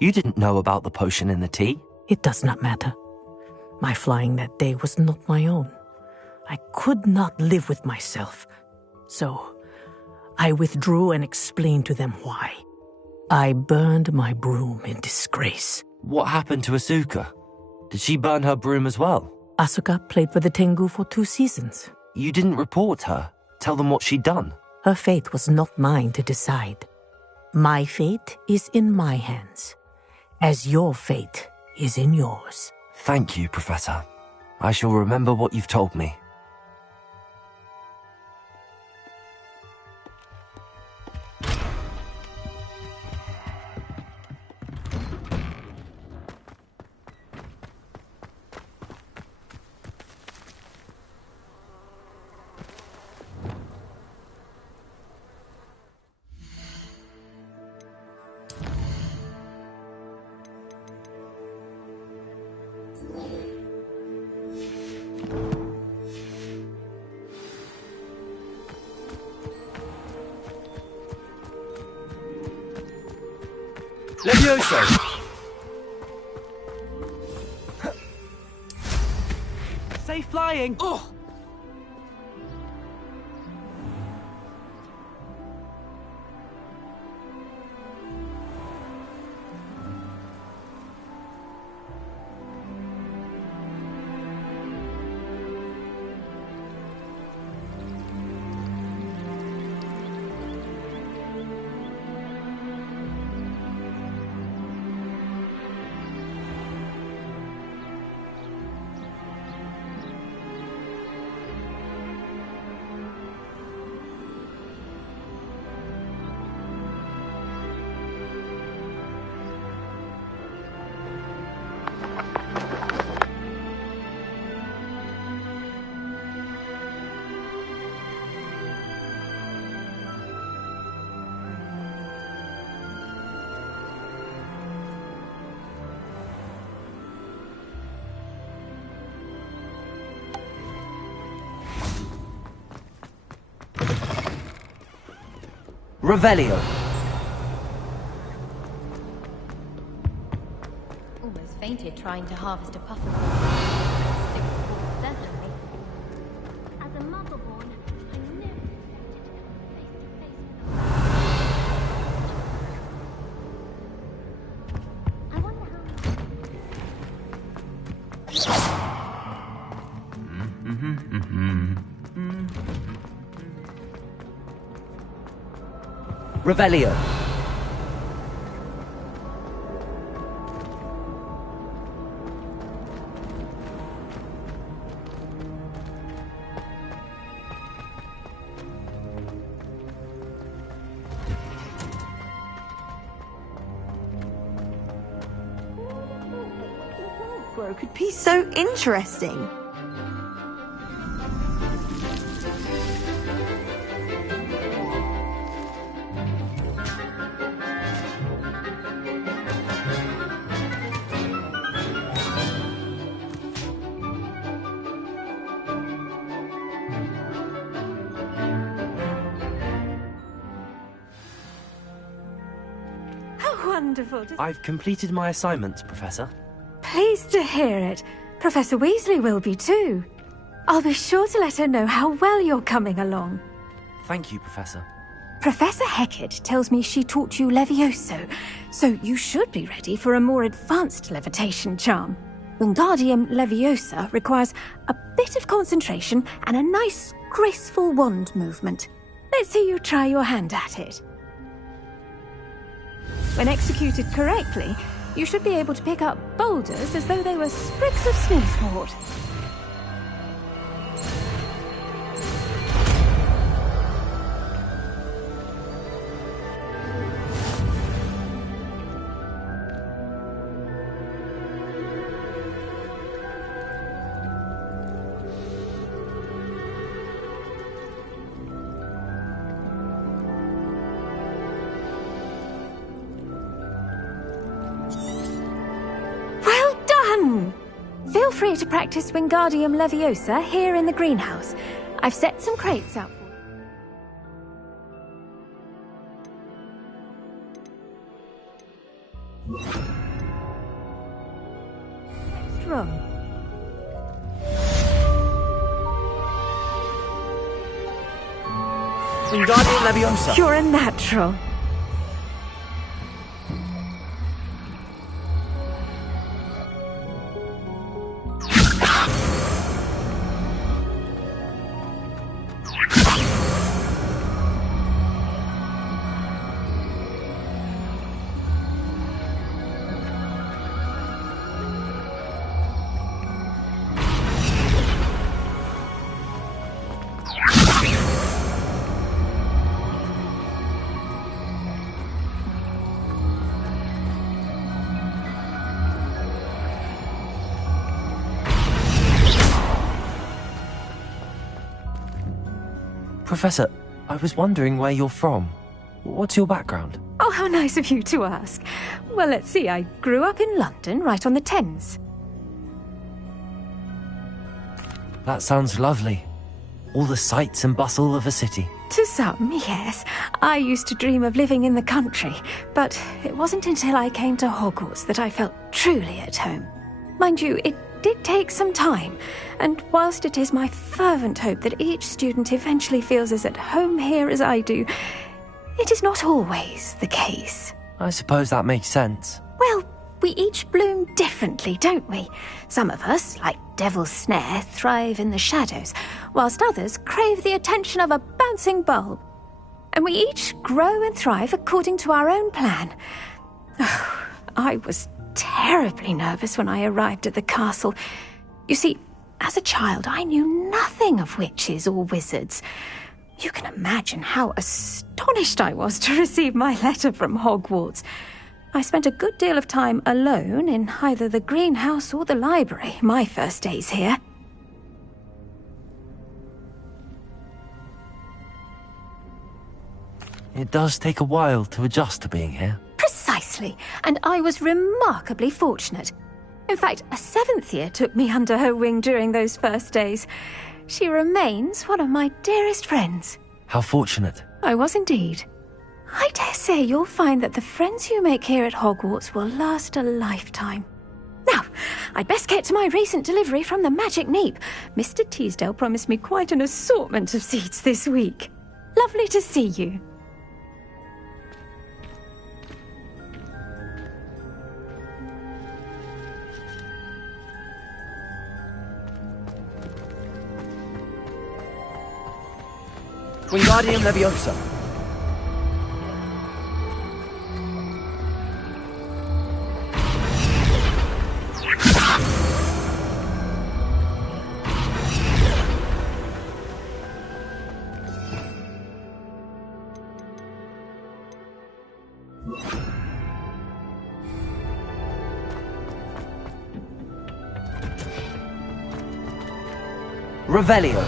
You didn't know about the potion in the tea. It does not matter. My flying that day was not my own. I could not live with myself. So, I withdrew and explained to them why. I burned my broom in disgrace. What happened to Asuka? Did she burn her broom as well? Asuka played for the Tengu for 2 seasons. You didn't report her? Tell them what she'd done? Her fate was not mine to decide. My fate is in my hands, as your fate is in yours. Thank you, Professor. I shall remember what you've told me. Levioso! Safe flying! Oh! Revelio. Almost fainted trying to harvest a puffer. Definitely. As a motherborn, I never I wonder Revelio. Could be so interesting. How wonderful. I've completed my assignments, Professor. Pleased to hear it. Professor Weasley will be too. I'll be sure to let her know how well you're coming along. Thank you, Professor. Professor Hecat tells me she taught you Levioso, so you should be ready for a more advanced levitation charm. Wingardium Leviosa requires a bit of concentration and a nice, graceful wand movement. Let's see you try your hand at it. When executed correctly, you should be able to pick up boulders as though they were sprigs of snizzwort. Feel free to practice Wingardium Leviosa here in the greenhouse. I've set some crates out for you. Next room. Wingardium Leviosa. You're a natural. Professor, I was wondering where you're from. What's your background? Oh, how nice of you to ask. Well, let's see. I grew up in London, right on the Thames. That sounds lovely. All the sights and bustle of a city. To some, yes. I used to dream of living in the country, but it wasn't until I came to Hogwarts that I felt truly at home. Mind you, it did take some time, and whilst it is my fervent hope that each student eventually feels as at home here as I do, it is not always the case. I suppose that makes sense. Well, we each bloom differently, don't we? Some of us, like Devil's Snare, thrive in the shadows, whilst others crave the attention of a bouncing bulb. And we each grow and thrive according to our own plan. Oh, I was terribly nervous when I arrived at the castle. You see, as a child, I knew nothing of witches or wizards. You can imagine how astonished I was to receive my letter from Hogwarts. I spent a good deal of time alone in either the greenhouse or the library my first days here. It does take a while to adjust to being here. Precisely, and I was remarkably fortunate. In fact, a 7th year took me under her wing during those first days. She remains one of my dearest friends. How fortunate. I was indeed. I dare say you'll find that the friends you make here at Hogwarts will last a lifetime. Now, I'd best get to my recent delivery from the Magic Neep. Mr. Teasdale promised me quite an assortment of seeds this week. Lovely to see you. Wingardium Leviosa. Revelio.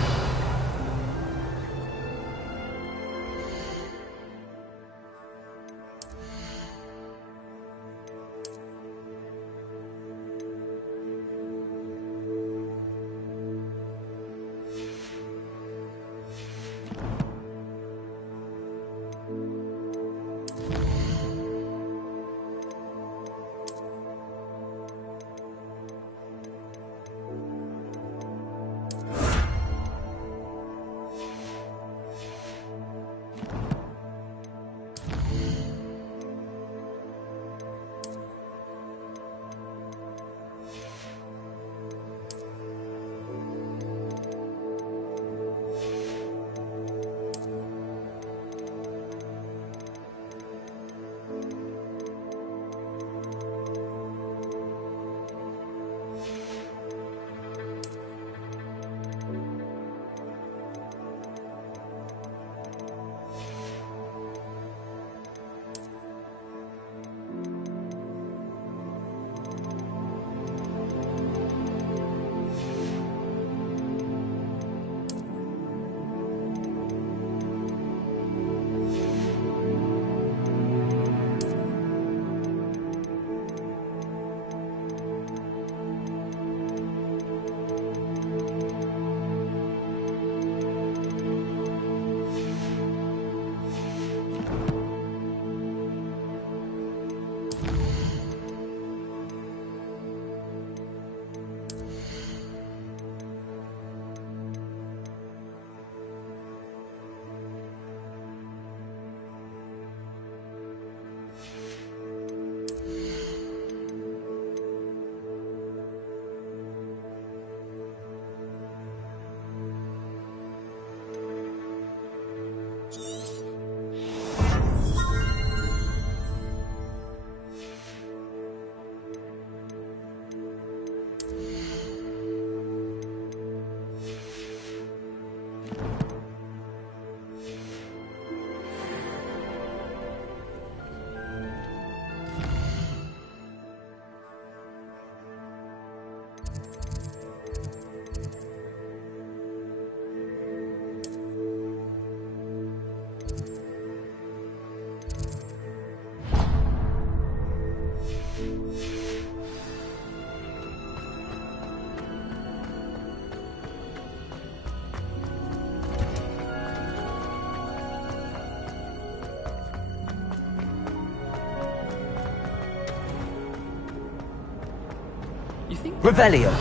You think Revelio.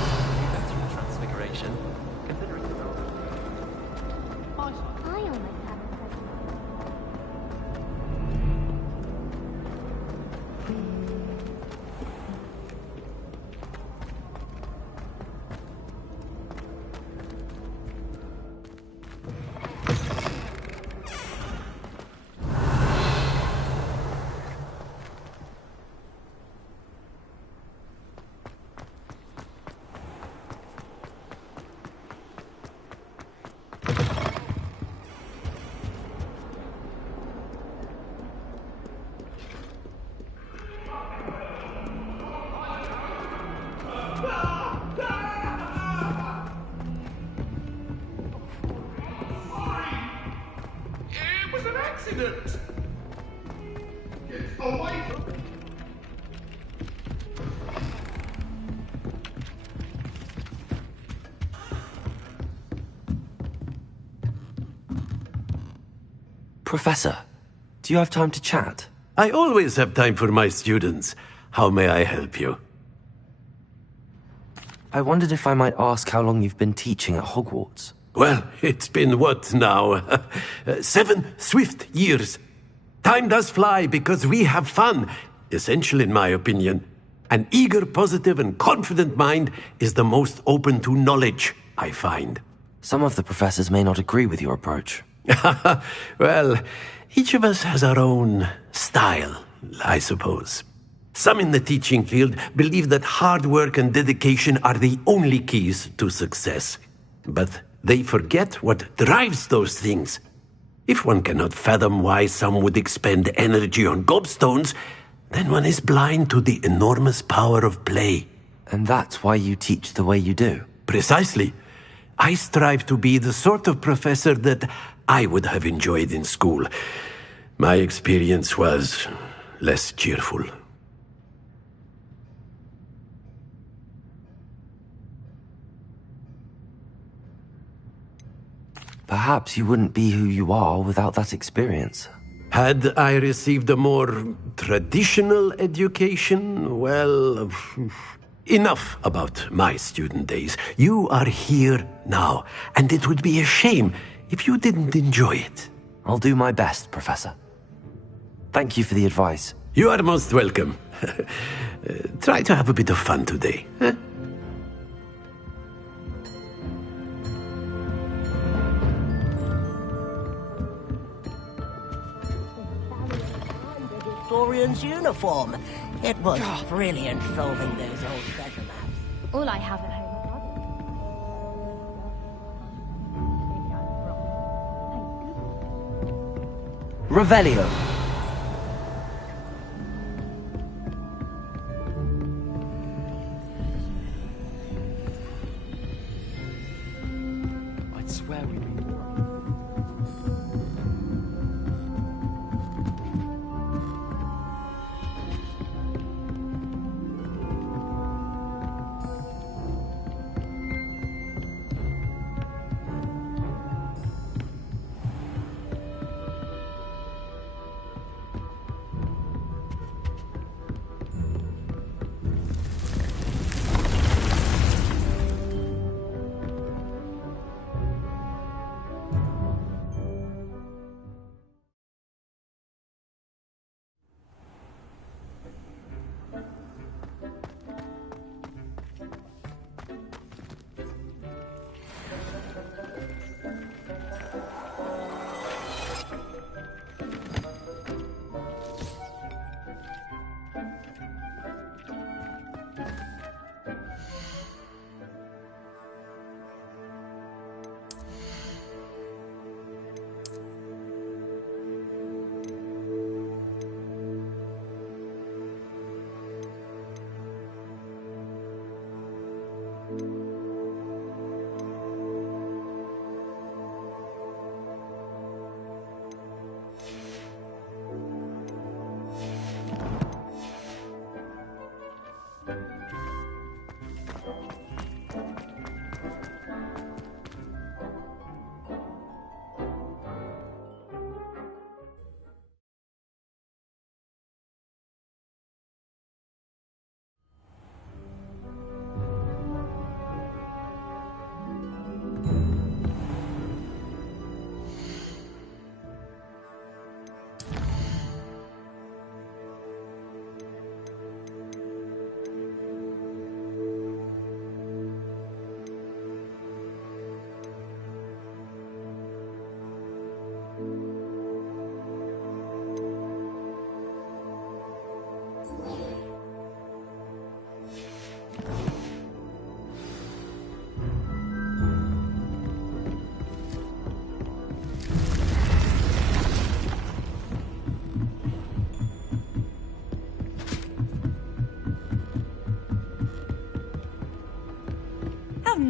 Transfiguration, considering the I almost have a present. It was an accident! Get away from me! Professor, do you have time to chat? I always have time for my students. How may I help you? I wondered if I might ask how long you've been teaching at Hogwarts. Well, it's been what now? 7 swift years. Time does fly because we have fun. Essential in my opinion. An eager, positive, and confident mind is the most open to knowledge, I find. Some of the professors may not agree with your approach. Well, each of us has our own style, I suppose. Some in the teaching field believe that hard work and dedication are the only keys to success. But they forget what drives those things. If one cannot fathom why some would expend energy on gobstones, then one is blind to the enormous power of play. And that's why you teach the way you do? Precisely. I strive to be the sort of professor that I would have enjoyed in school. My experience was less cheerful. Perhaps you wouldn't be who you are without that experience. Had I received a more traditional education, well, enough about my student days. You are here now, and it would be a shame if you didn't enjoy it. I'll do my best, Professor. Thank you for the advice. You are most welcome. Try to have a bit of fun today. Huh? Historian's uniform. It was brilliant solving those old treasure maps. All I have at home are brothers. Revelio. I'd swear we'd be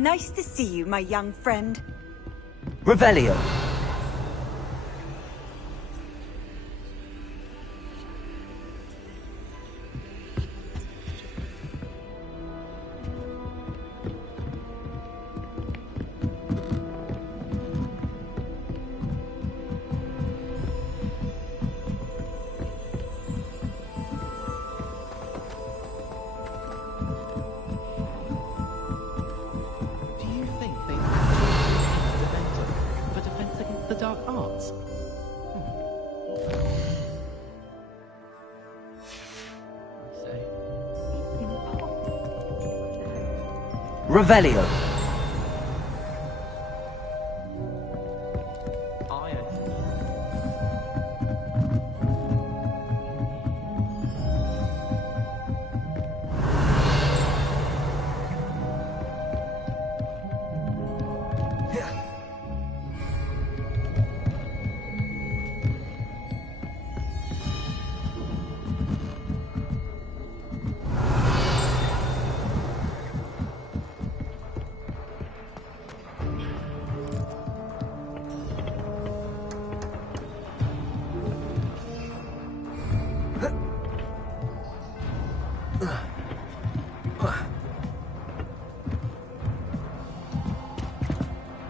Nice to see you, my young friend. Revelio. Do you think they actually Dementor for defense against the dark arts? Revelio.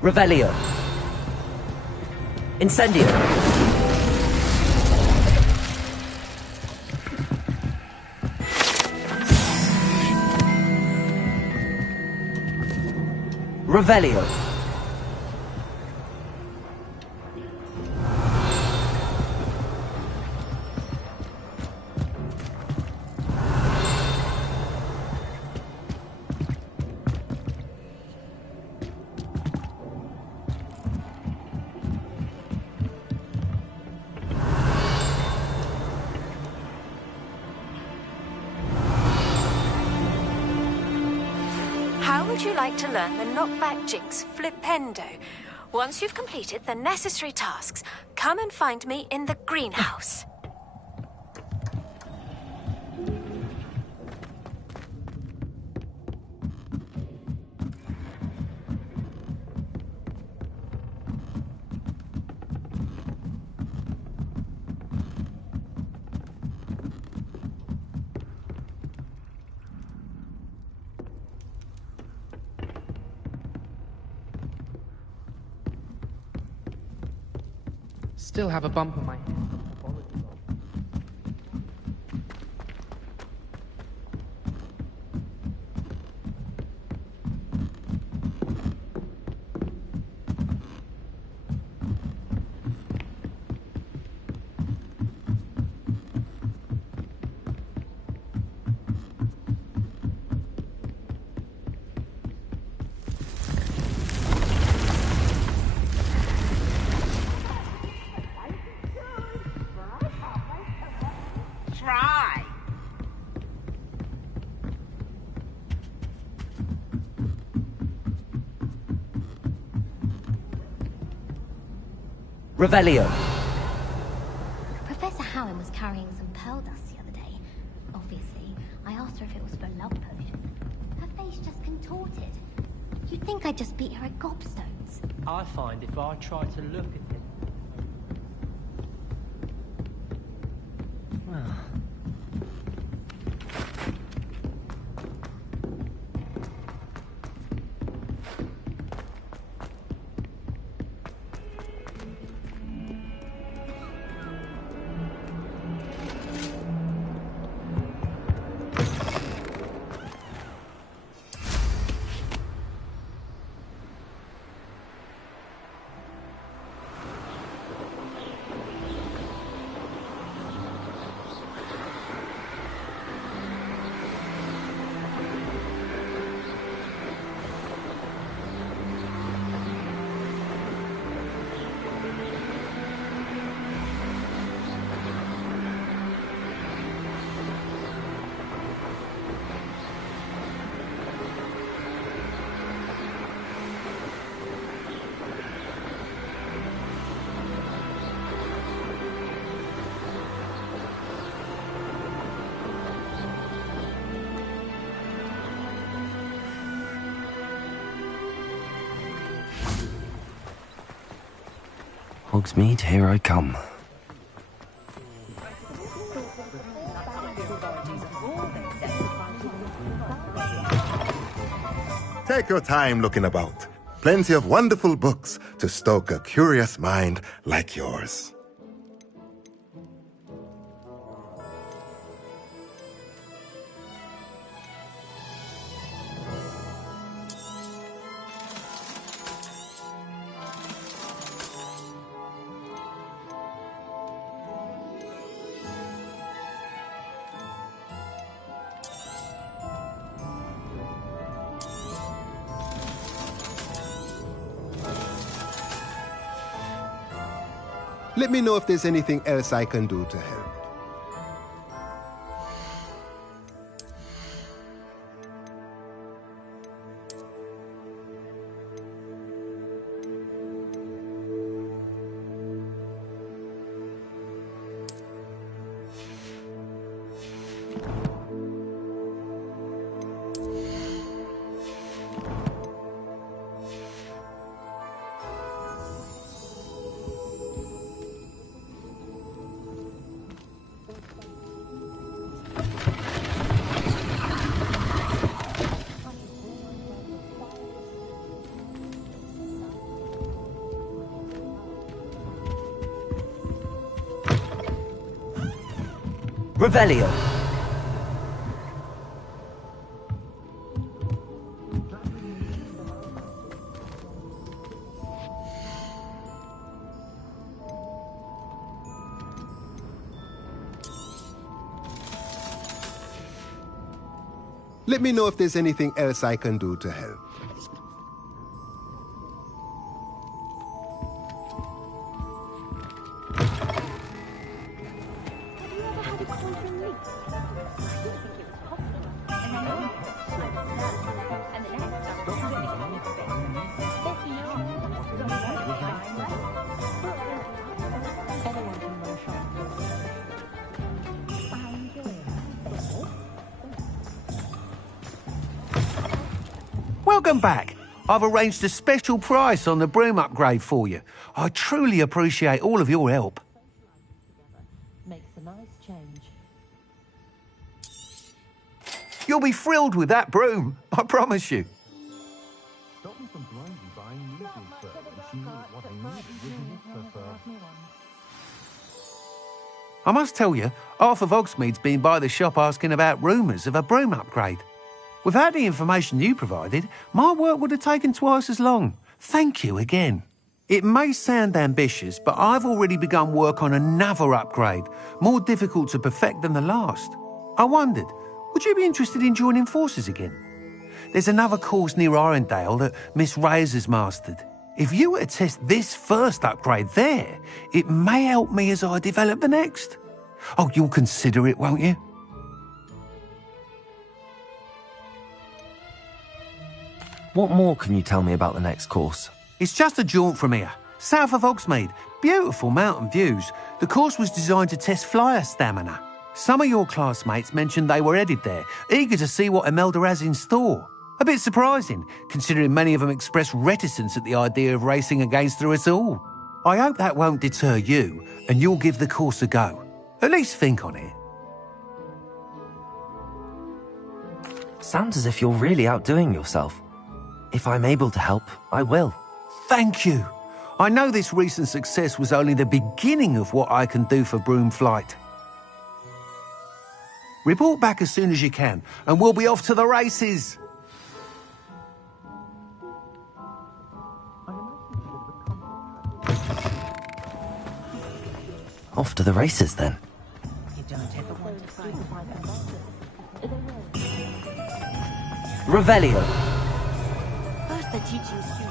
Revelio. Incendio. Revelio. How would you like to learn the knockback jinx Flipendo? Once you've completed the necessary tasks, come and find me in the greenhouse. Still have a bump on my head. Revelio. Professor Hallam was carrying some pearl dust the other day. Obviously, I asked her if it was for a love potion. Her face just contorted. You'd think I'd just beat her at gobstones. I find if I try to look at it... Hogsmeade, here I come. Take your time looking about. Plenty of wonderful books to stoke a curious mind like yours. Let me know if there's anything else I can do to help. Revelio! Let me know if there's anything else I can do to help. Welcome back. I've arranged a special price on the broom upgrade for you. I truly appreciate all of your help. Makes a nice change. You'll be thrilled with that broom, I promise you. Stop me from blindly buying usual fur when she knew what I needed, wouldn't you, I must tell you, half of Hogsmeade's been by the shop asking about rumours of a broom upgrade. Without the information you provided, my work would have taken twice as long. Thank you again. It may sound ambitious, but I've already begun work on another upgrade, more difficult to perfect than the last. I wondered, would you be interested in joining forces again? There's another course near Arendelle that Miss Reyes has mastered. If you were to test this first upgrade there, it may help me as I develop the next. Oh, you'll consider it, won't you? What more can you tell me about the next course? It's just a jaunt from here, south of Hogsmeade. Beautiful mountain views. The course was designed to test flyer stamina. Some of your classmates mentioned they were headed there, eager to see what Imelda has in store. A bit surprising, considering many of them expressed reticence at the idea of racing against her at all. I hope that won't deter you, and you'll give the course a go. At least think on it. Sounds as if you're really outdoing yourself. If I'm able to help, I will. Thank you. I know this recent success was only the beginning of what I can do for broom flight. Report back as soon as you can, and we'll be off to the races. Off to the races, then. You don't ever want to fight Revelio! First they're teaching speed.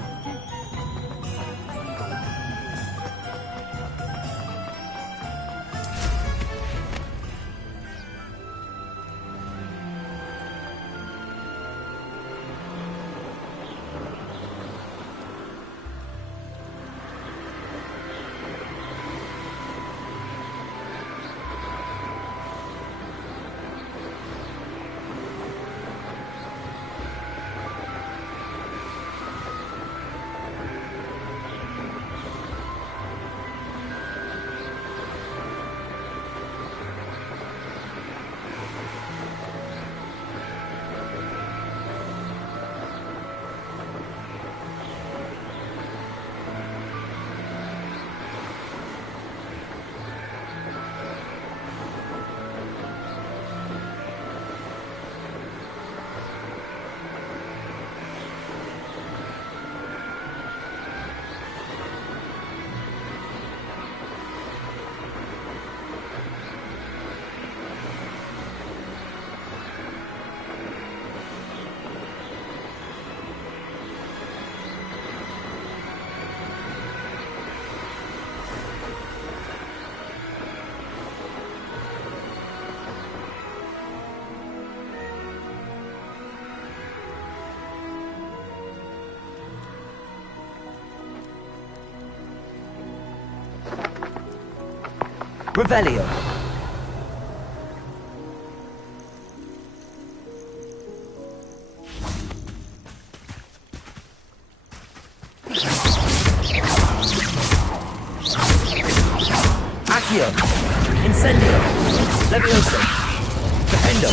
Revelio. Accio. Incendio. Levioso. Defendo.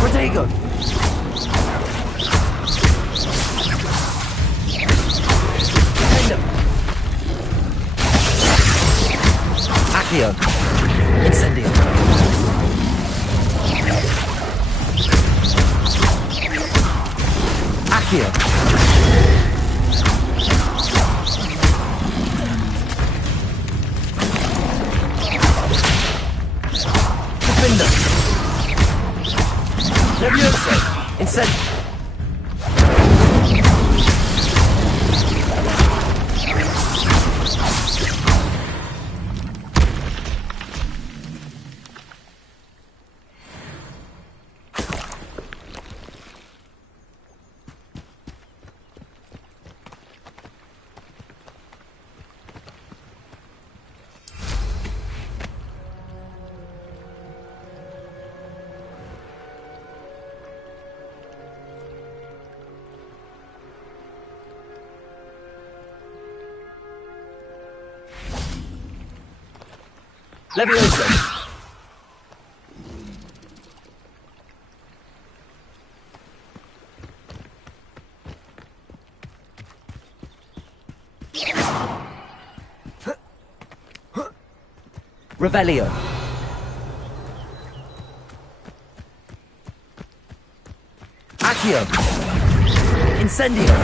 Protego. Defendo. Accio. Incendio. Accio. Defender. Levioso. Incendio. Levioso. Revelio. Accio. Incendio.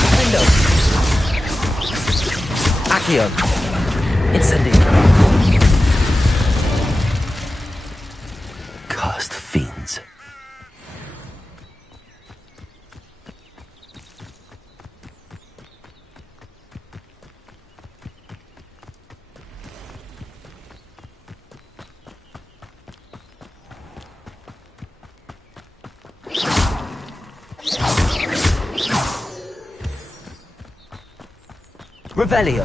Defendo. Accio. Incendio. Cursed fiends. Revelio.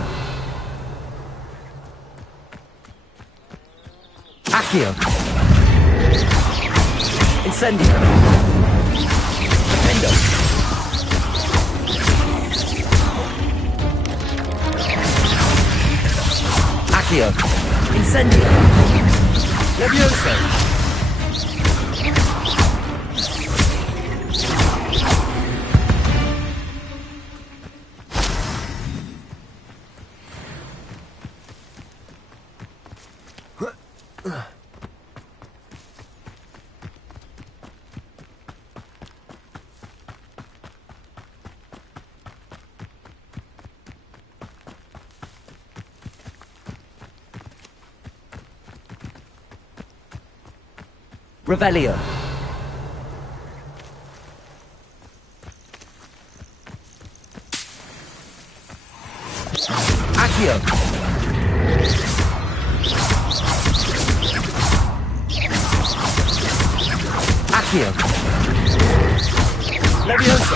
Accio. Incendio. Defendo. Accio. Incendio. Levioso. Revelio. Accio. Accio. Levioso.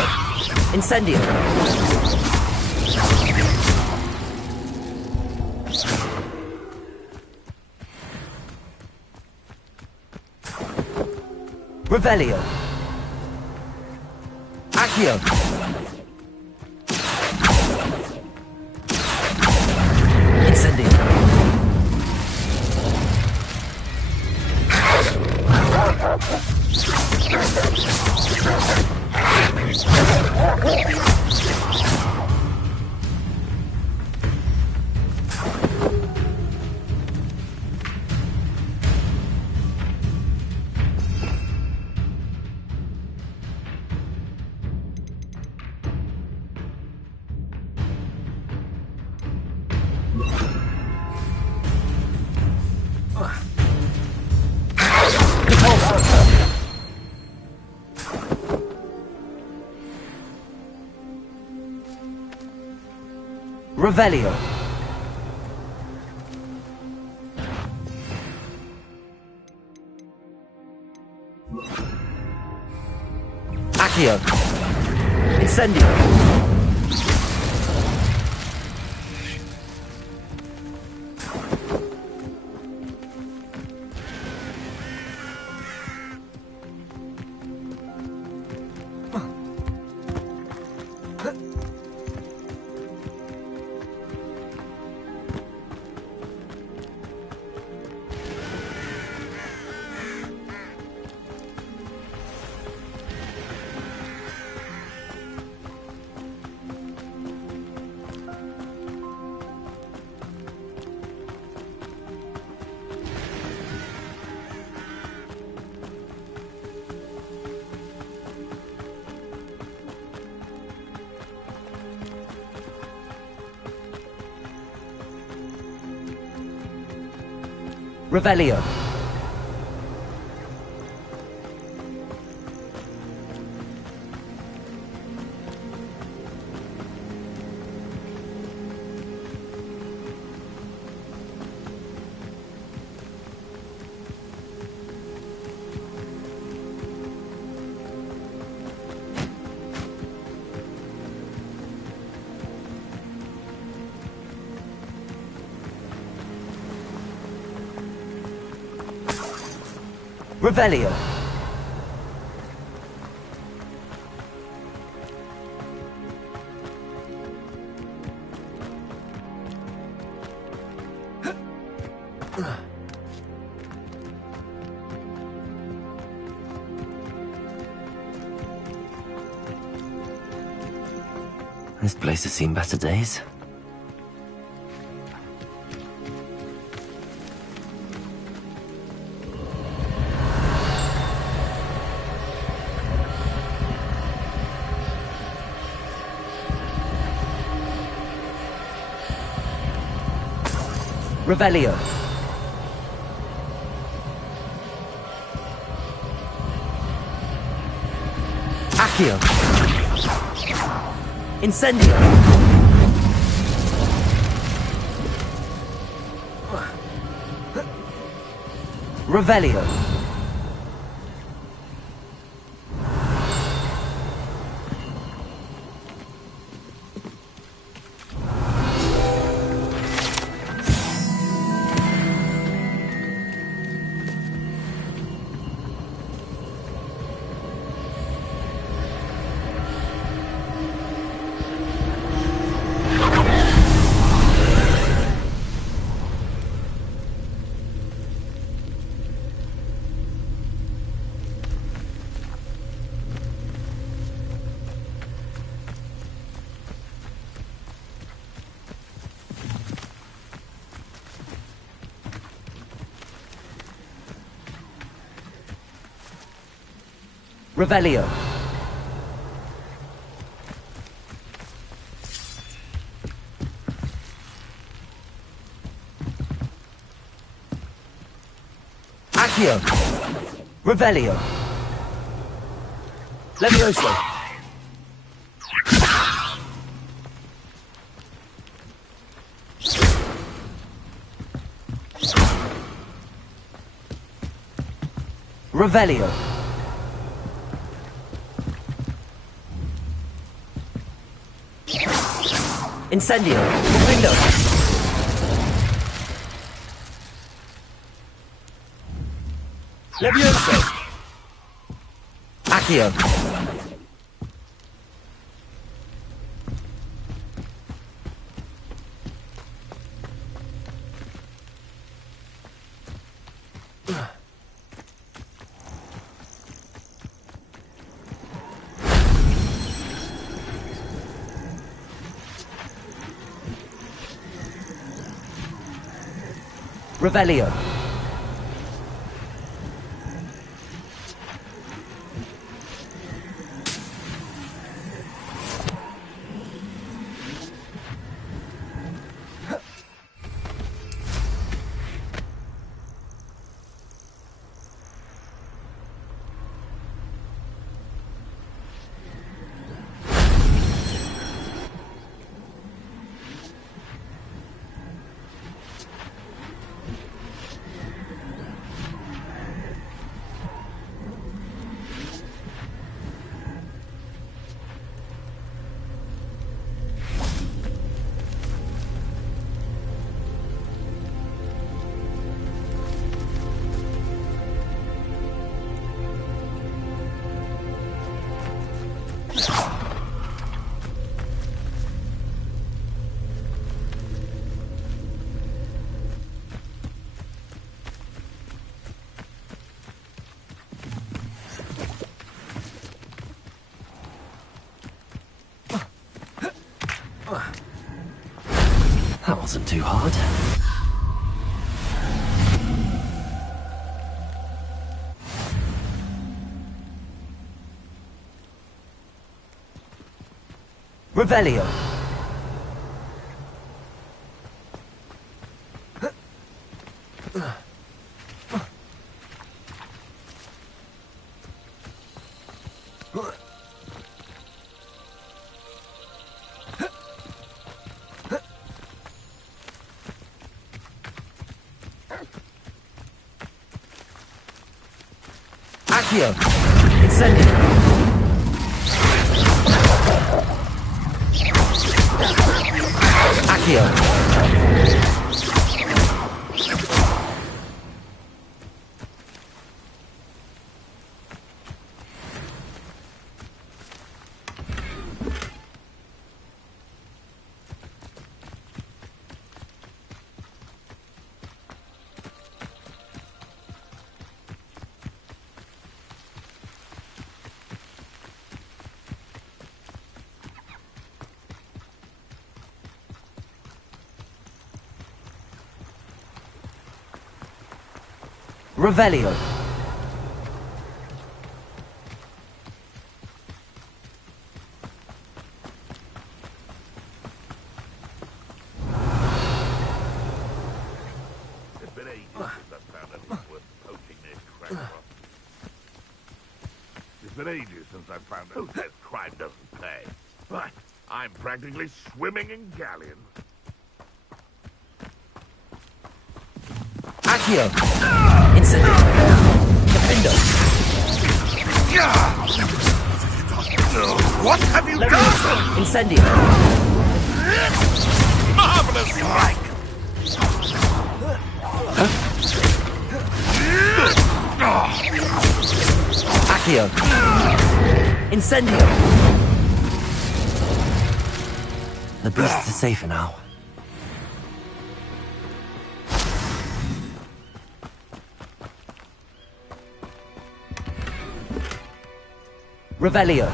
Incendio. Revelio. Accio. Incendio. Revelio. Accio. Incendio! Revelio. Revelio. This place has seen better days. Revelio. Accio. Incendio. Revelio. Revelio. Accio. Revelio. Levioso. Revelio. Incendio. Window. Levioso. Accio. Revelio. That wasn't too hard. Revelio. Accio. Incendio. Accio. Revelio. It's been ages since I've found anything worth poaching near Craigcroft. It's been ages since I've found who says crime doesn't pay. But I'm practically swimming in galleons. Accio. Incendio. Defendo. What have you done? Incendio. Marvelous strike! Accio. Incendio. The beasts are safer now. Revelio.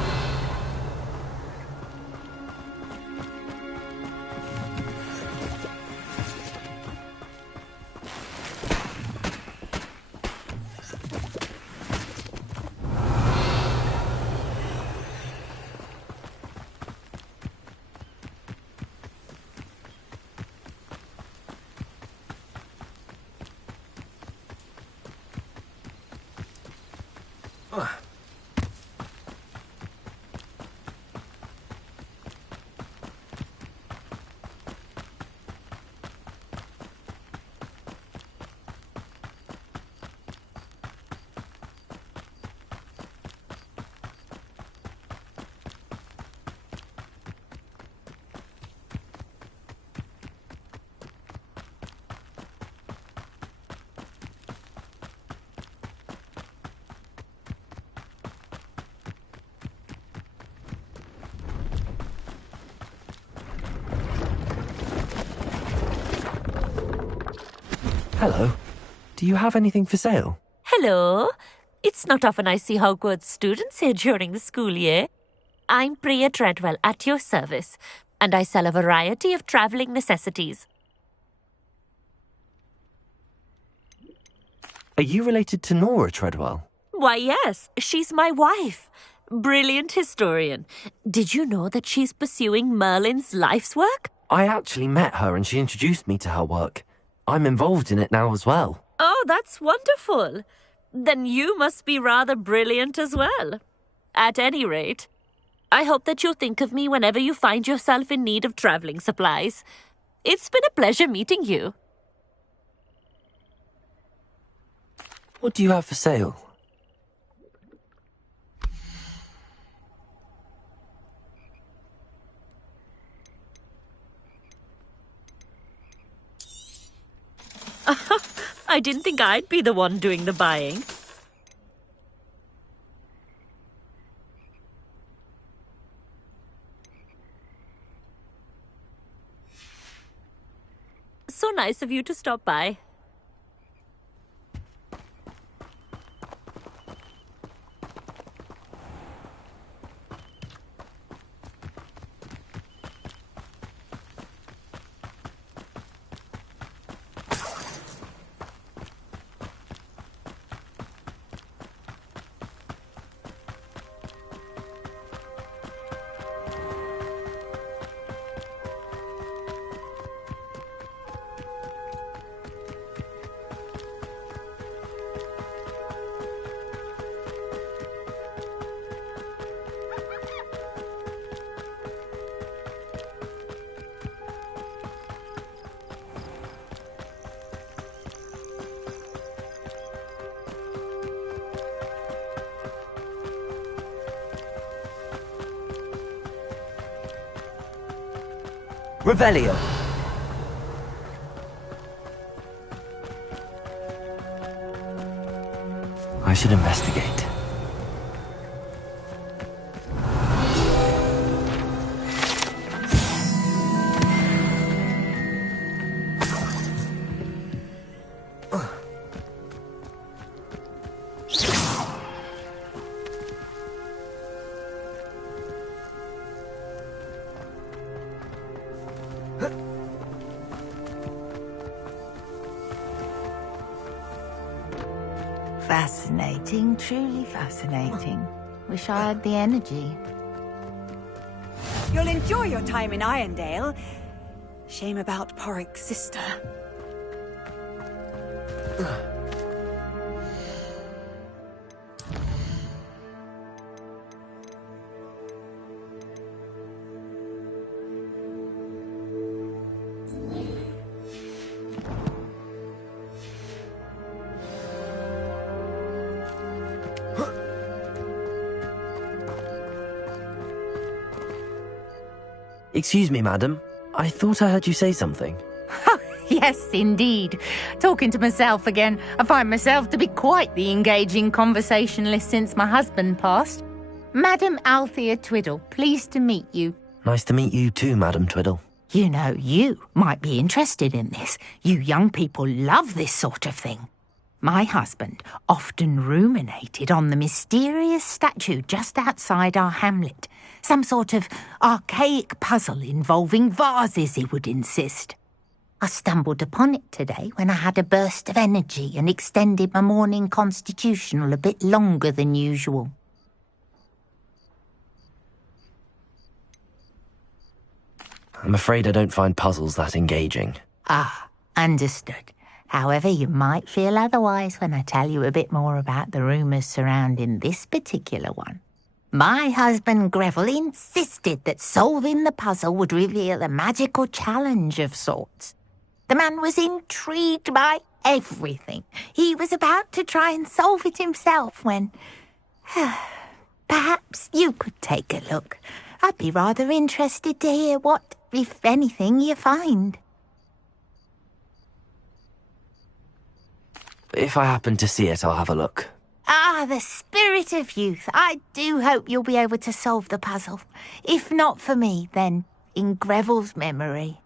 Hello. Do you have anything for sale? Hello. It's not often I see Hogwarts students here during the school year. I'm Priya Treadwell, at your service, and I sell a variety of travelling necessities. Are you related to Nora Treadwell? Why, yes, she's my wife. Brilliant historian. Did you know that she's pursuing Merlin's life's work? I actually met her and she introduced me to her work. I'm involved in it now as well. Oh, that's wonderful. Then you must be rather brilliant as well. At any rate, I hope that you'll think of me whenever you find yourself in need of travelling supplies. It's been a pleasure meeting you. What do you have for sale? I didn't think I'd be the one doing the buying. So nice of you to stop by. Revelio. I should investigate. Fascinating, truly fascinating. Wish I had the energy. You'll enjoy your time in Irondale. Shame about Porrick's sister. Excuse me, madam. I thought I heard you say something. Yes, indeed. Talking to myself again. I find myself to be quite the engaging conversationalist since my husband passed. Madam Althea Twiddle, pleased to meet you. Nice to meet you too, Madam Twiddle. You know, you might be interested in this. You young people love this sort of thing. My husband often ruminated on the mysterious statue just outside our hamlet. Some sort of archaic puzzle involving vases, he would insist. I stumbled upon it today when I had a burst of energy and extended my morning constitutional a bit longer than usual. I'm afraid I don't find puzzles that engaging. Ah, understood. However, you might feel otherwise when I tell you a bit more about the rumours surrounding this particular one. My husband Greville insisted that solving the puzzle would reveal a magical challenge of sorts. The man was intrigued by everything. He was about to try and solve it himself when... Perhaps you could take a look. I'd be rather interested to hear what, if anything, you find. If I happen to see it, I'll have a look. Ah, the spirit of youth. I do hope you'll be able to solve the puzzle. If not for me, then in Greville's memory.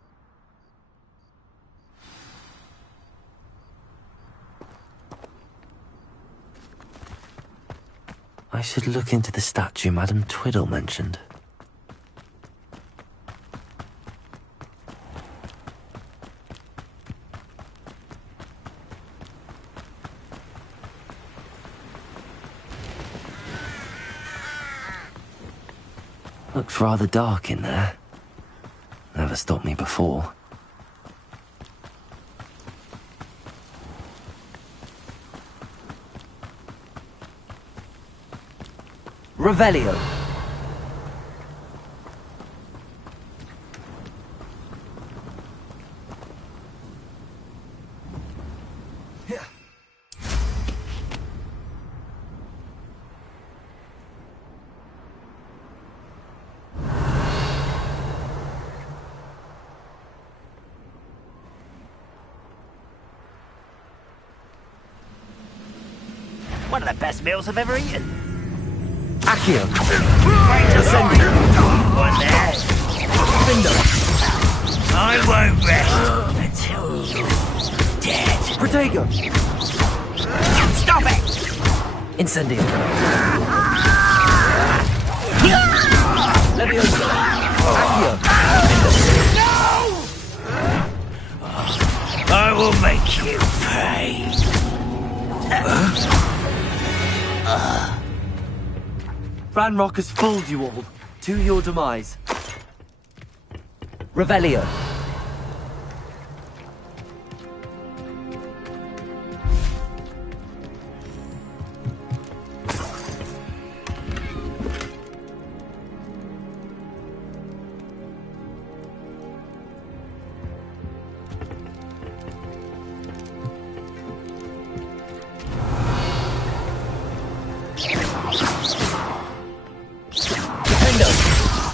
I should look into the statue Madam Twiddle mentioned. Looks rather dark in there. Never stopped me before. Revelio. One of the best meals I've ever eaten. Accio. Ascending. One there. Findo. I won't rest until you're dead. Protego. Stop it! Incendio. Levioso. Accio. No! I will make you pay. Ranrock has fooled you all. To your demise. Revelio.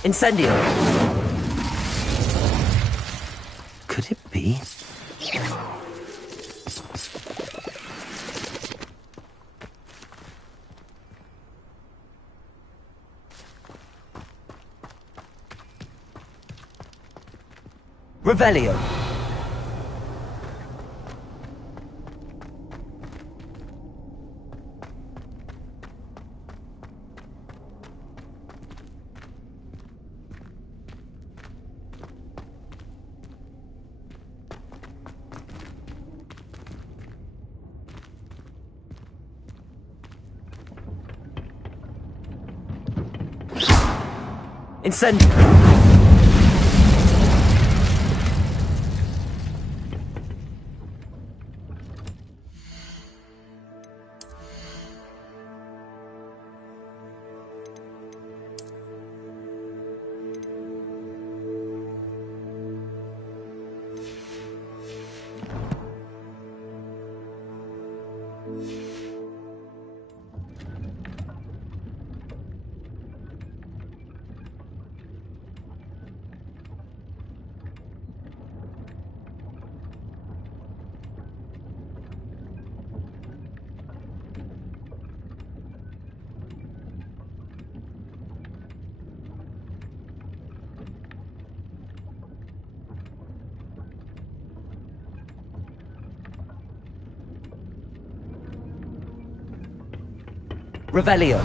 Incendio. it be? Revelio! Incendio! Revelio!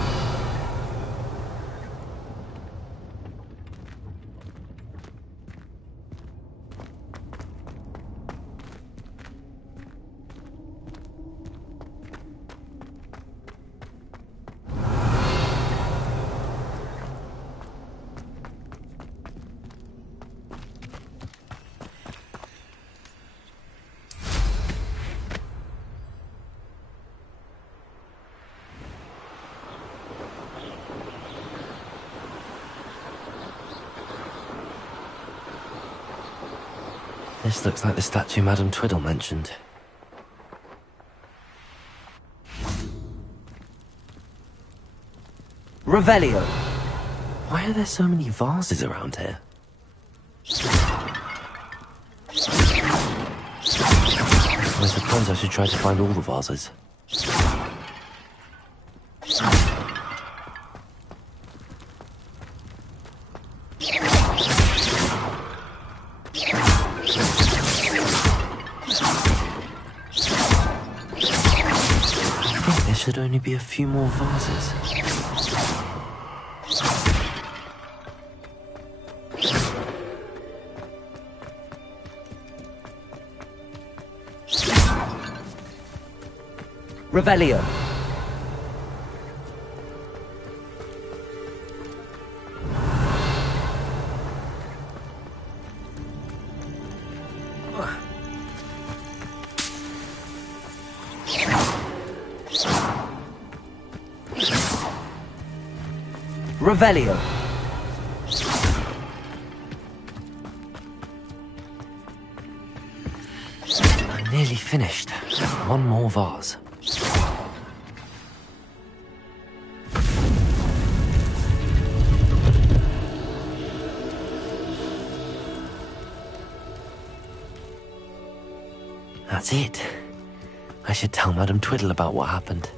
This looks like the statue Madame Twiddle mentioned. Revelio! Why are there so many vases around here? I suppose I should try to find all the vases. Should only be a few more vases. Revelio. Revelio. I'm nearly finished. One more vase. That's it. I should tell Madame Twiddle about what happened.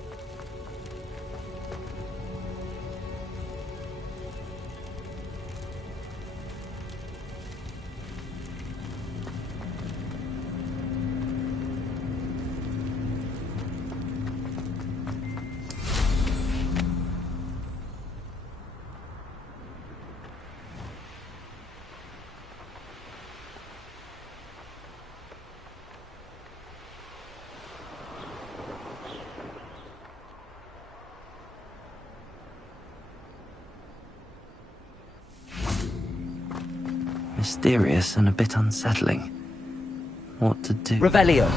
Mysterious and a bit unsettling. What to do? Revelio!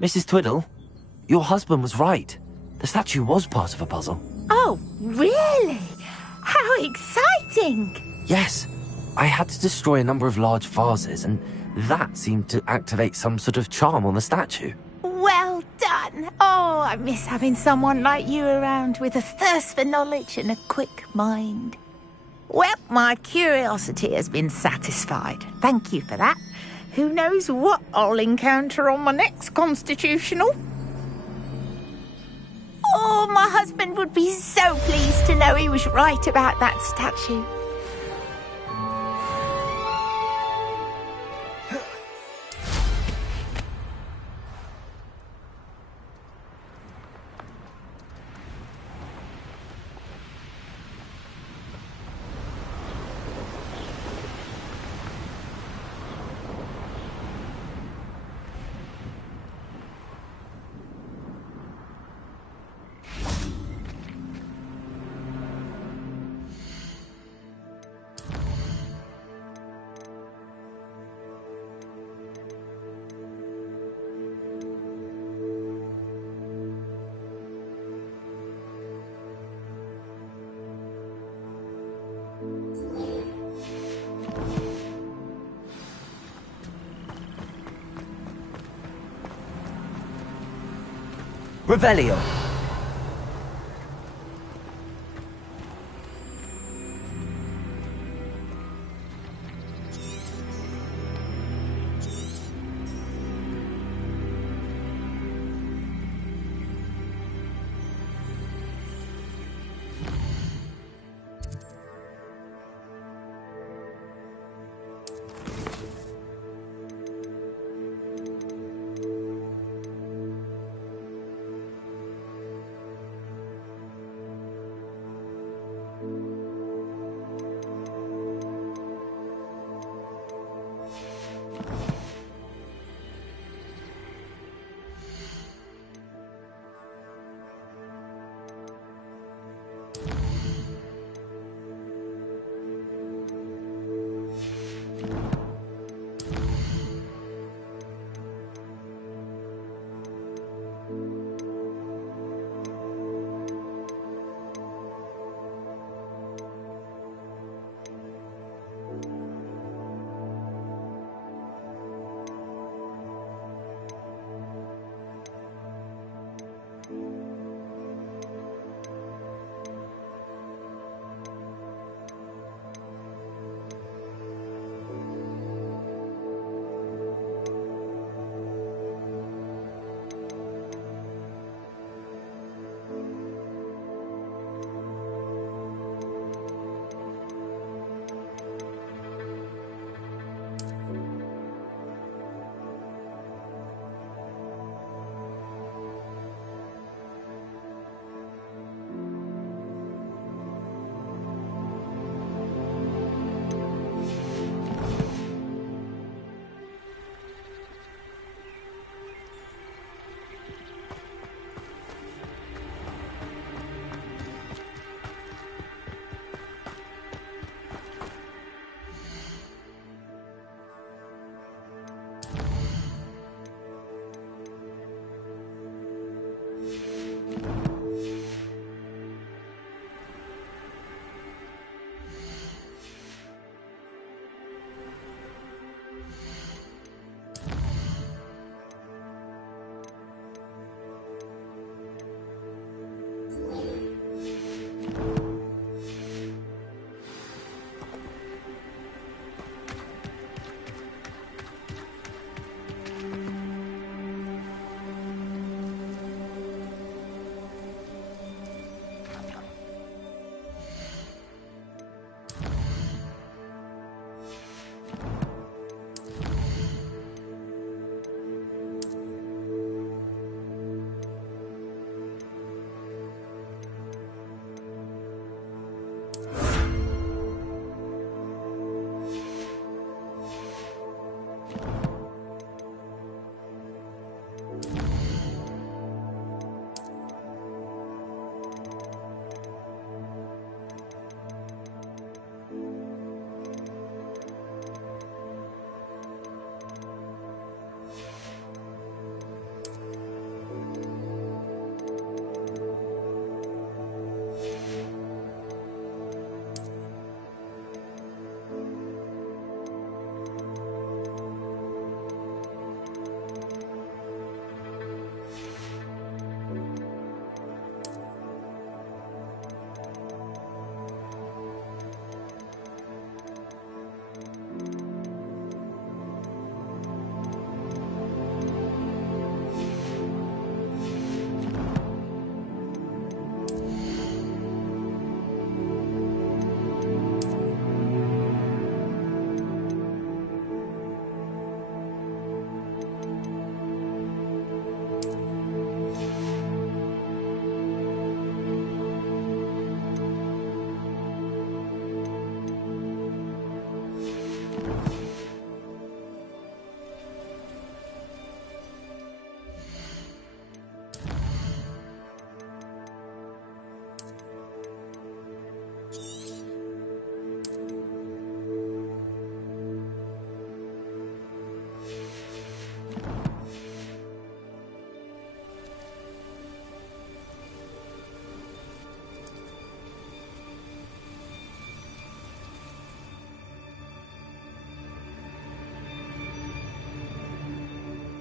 Mrs. Twiddle, your husband was right. The statue was part of a puzzle. Oh, really? How exciting! Yes, I had to destroy a number of large vases, and that seemed to activate some sort of charm on the statue. Well done. Oh, I miss having someone like you around with a thirst for knowledge and a quick mind. Well, my curiosity has been satisfied. Thank you for that. Who knows what I'll encounter on my next constitutional? Oh, my husband would be so pleased to know he was right about that statue. Revelio.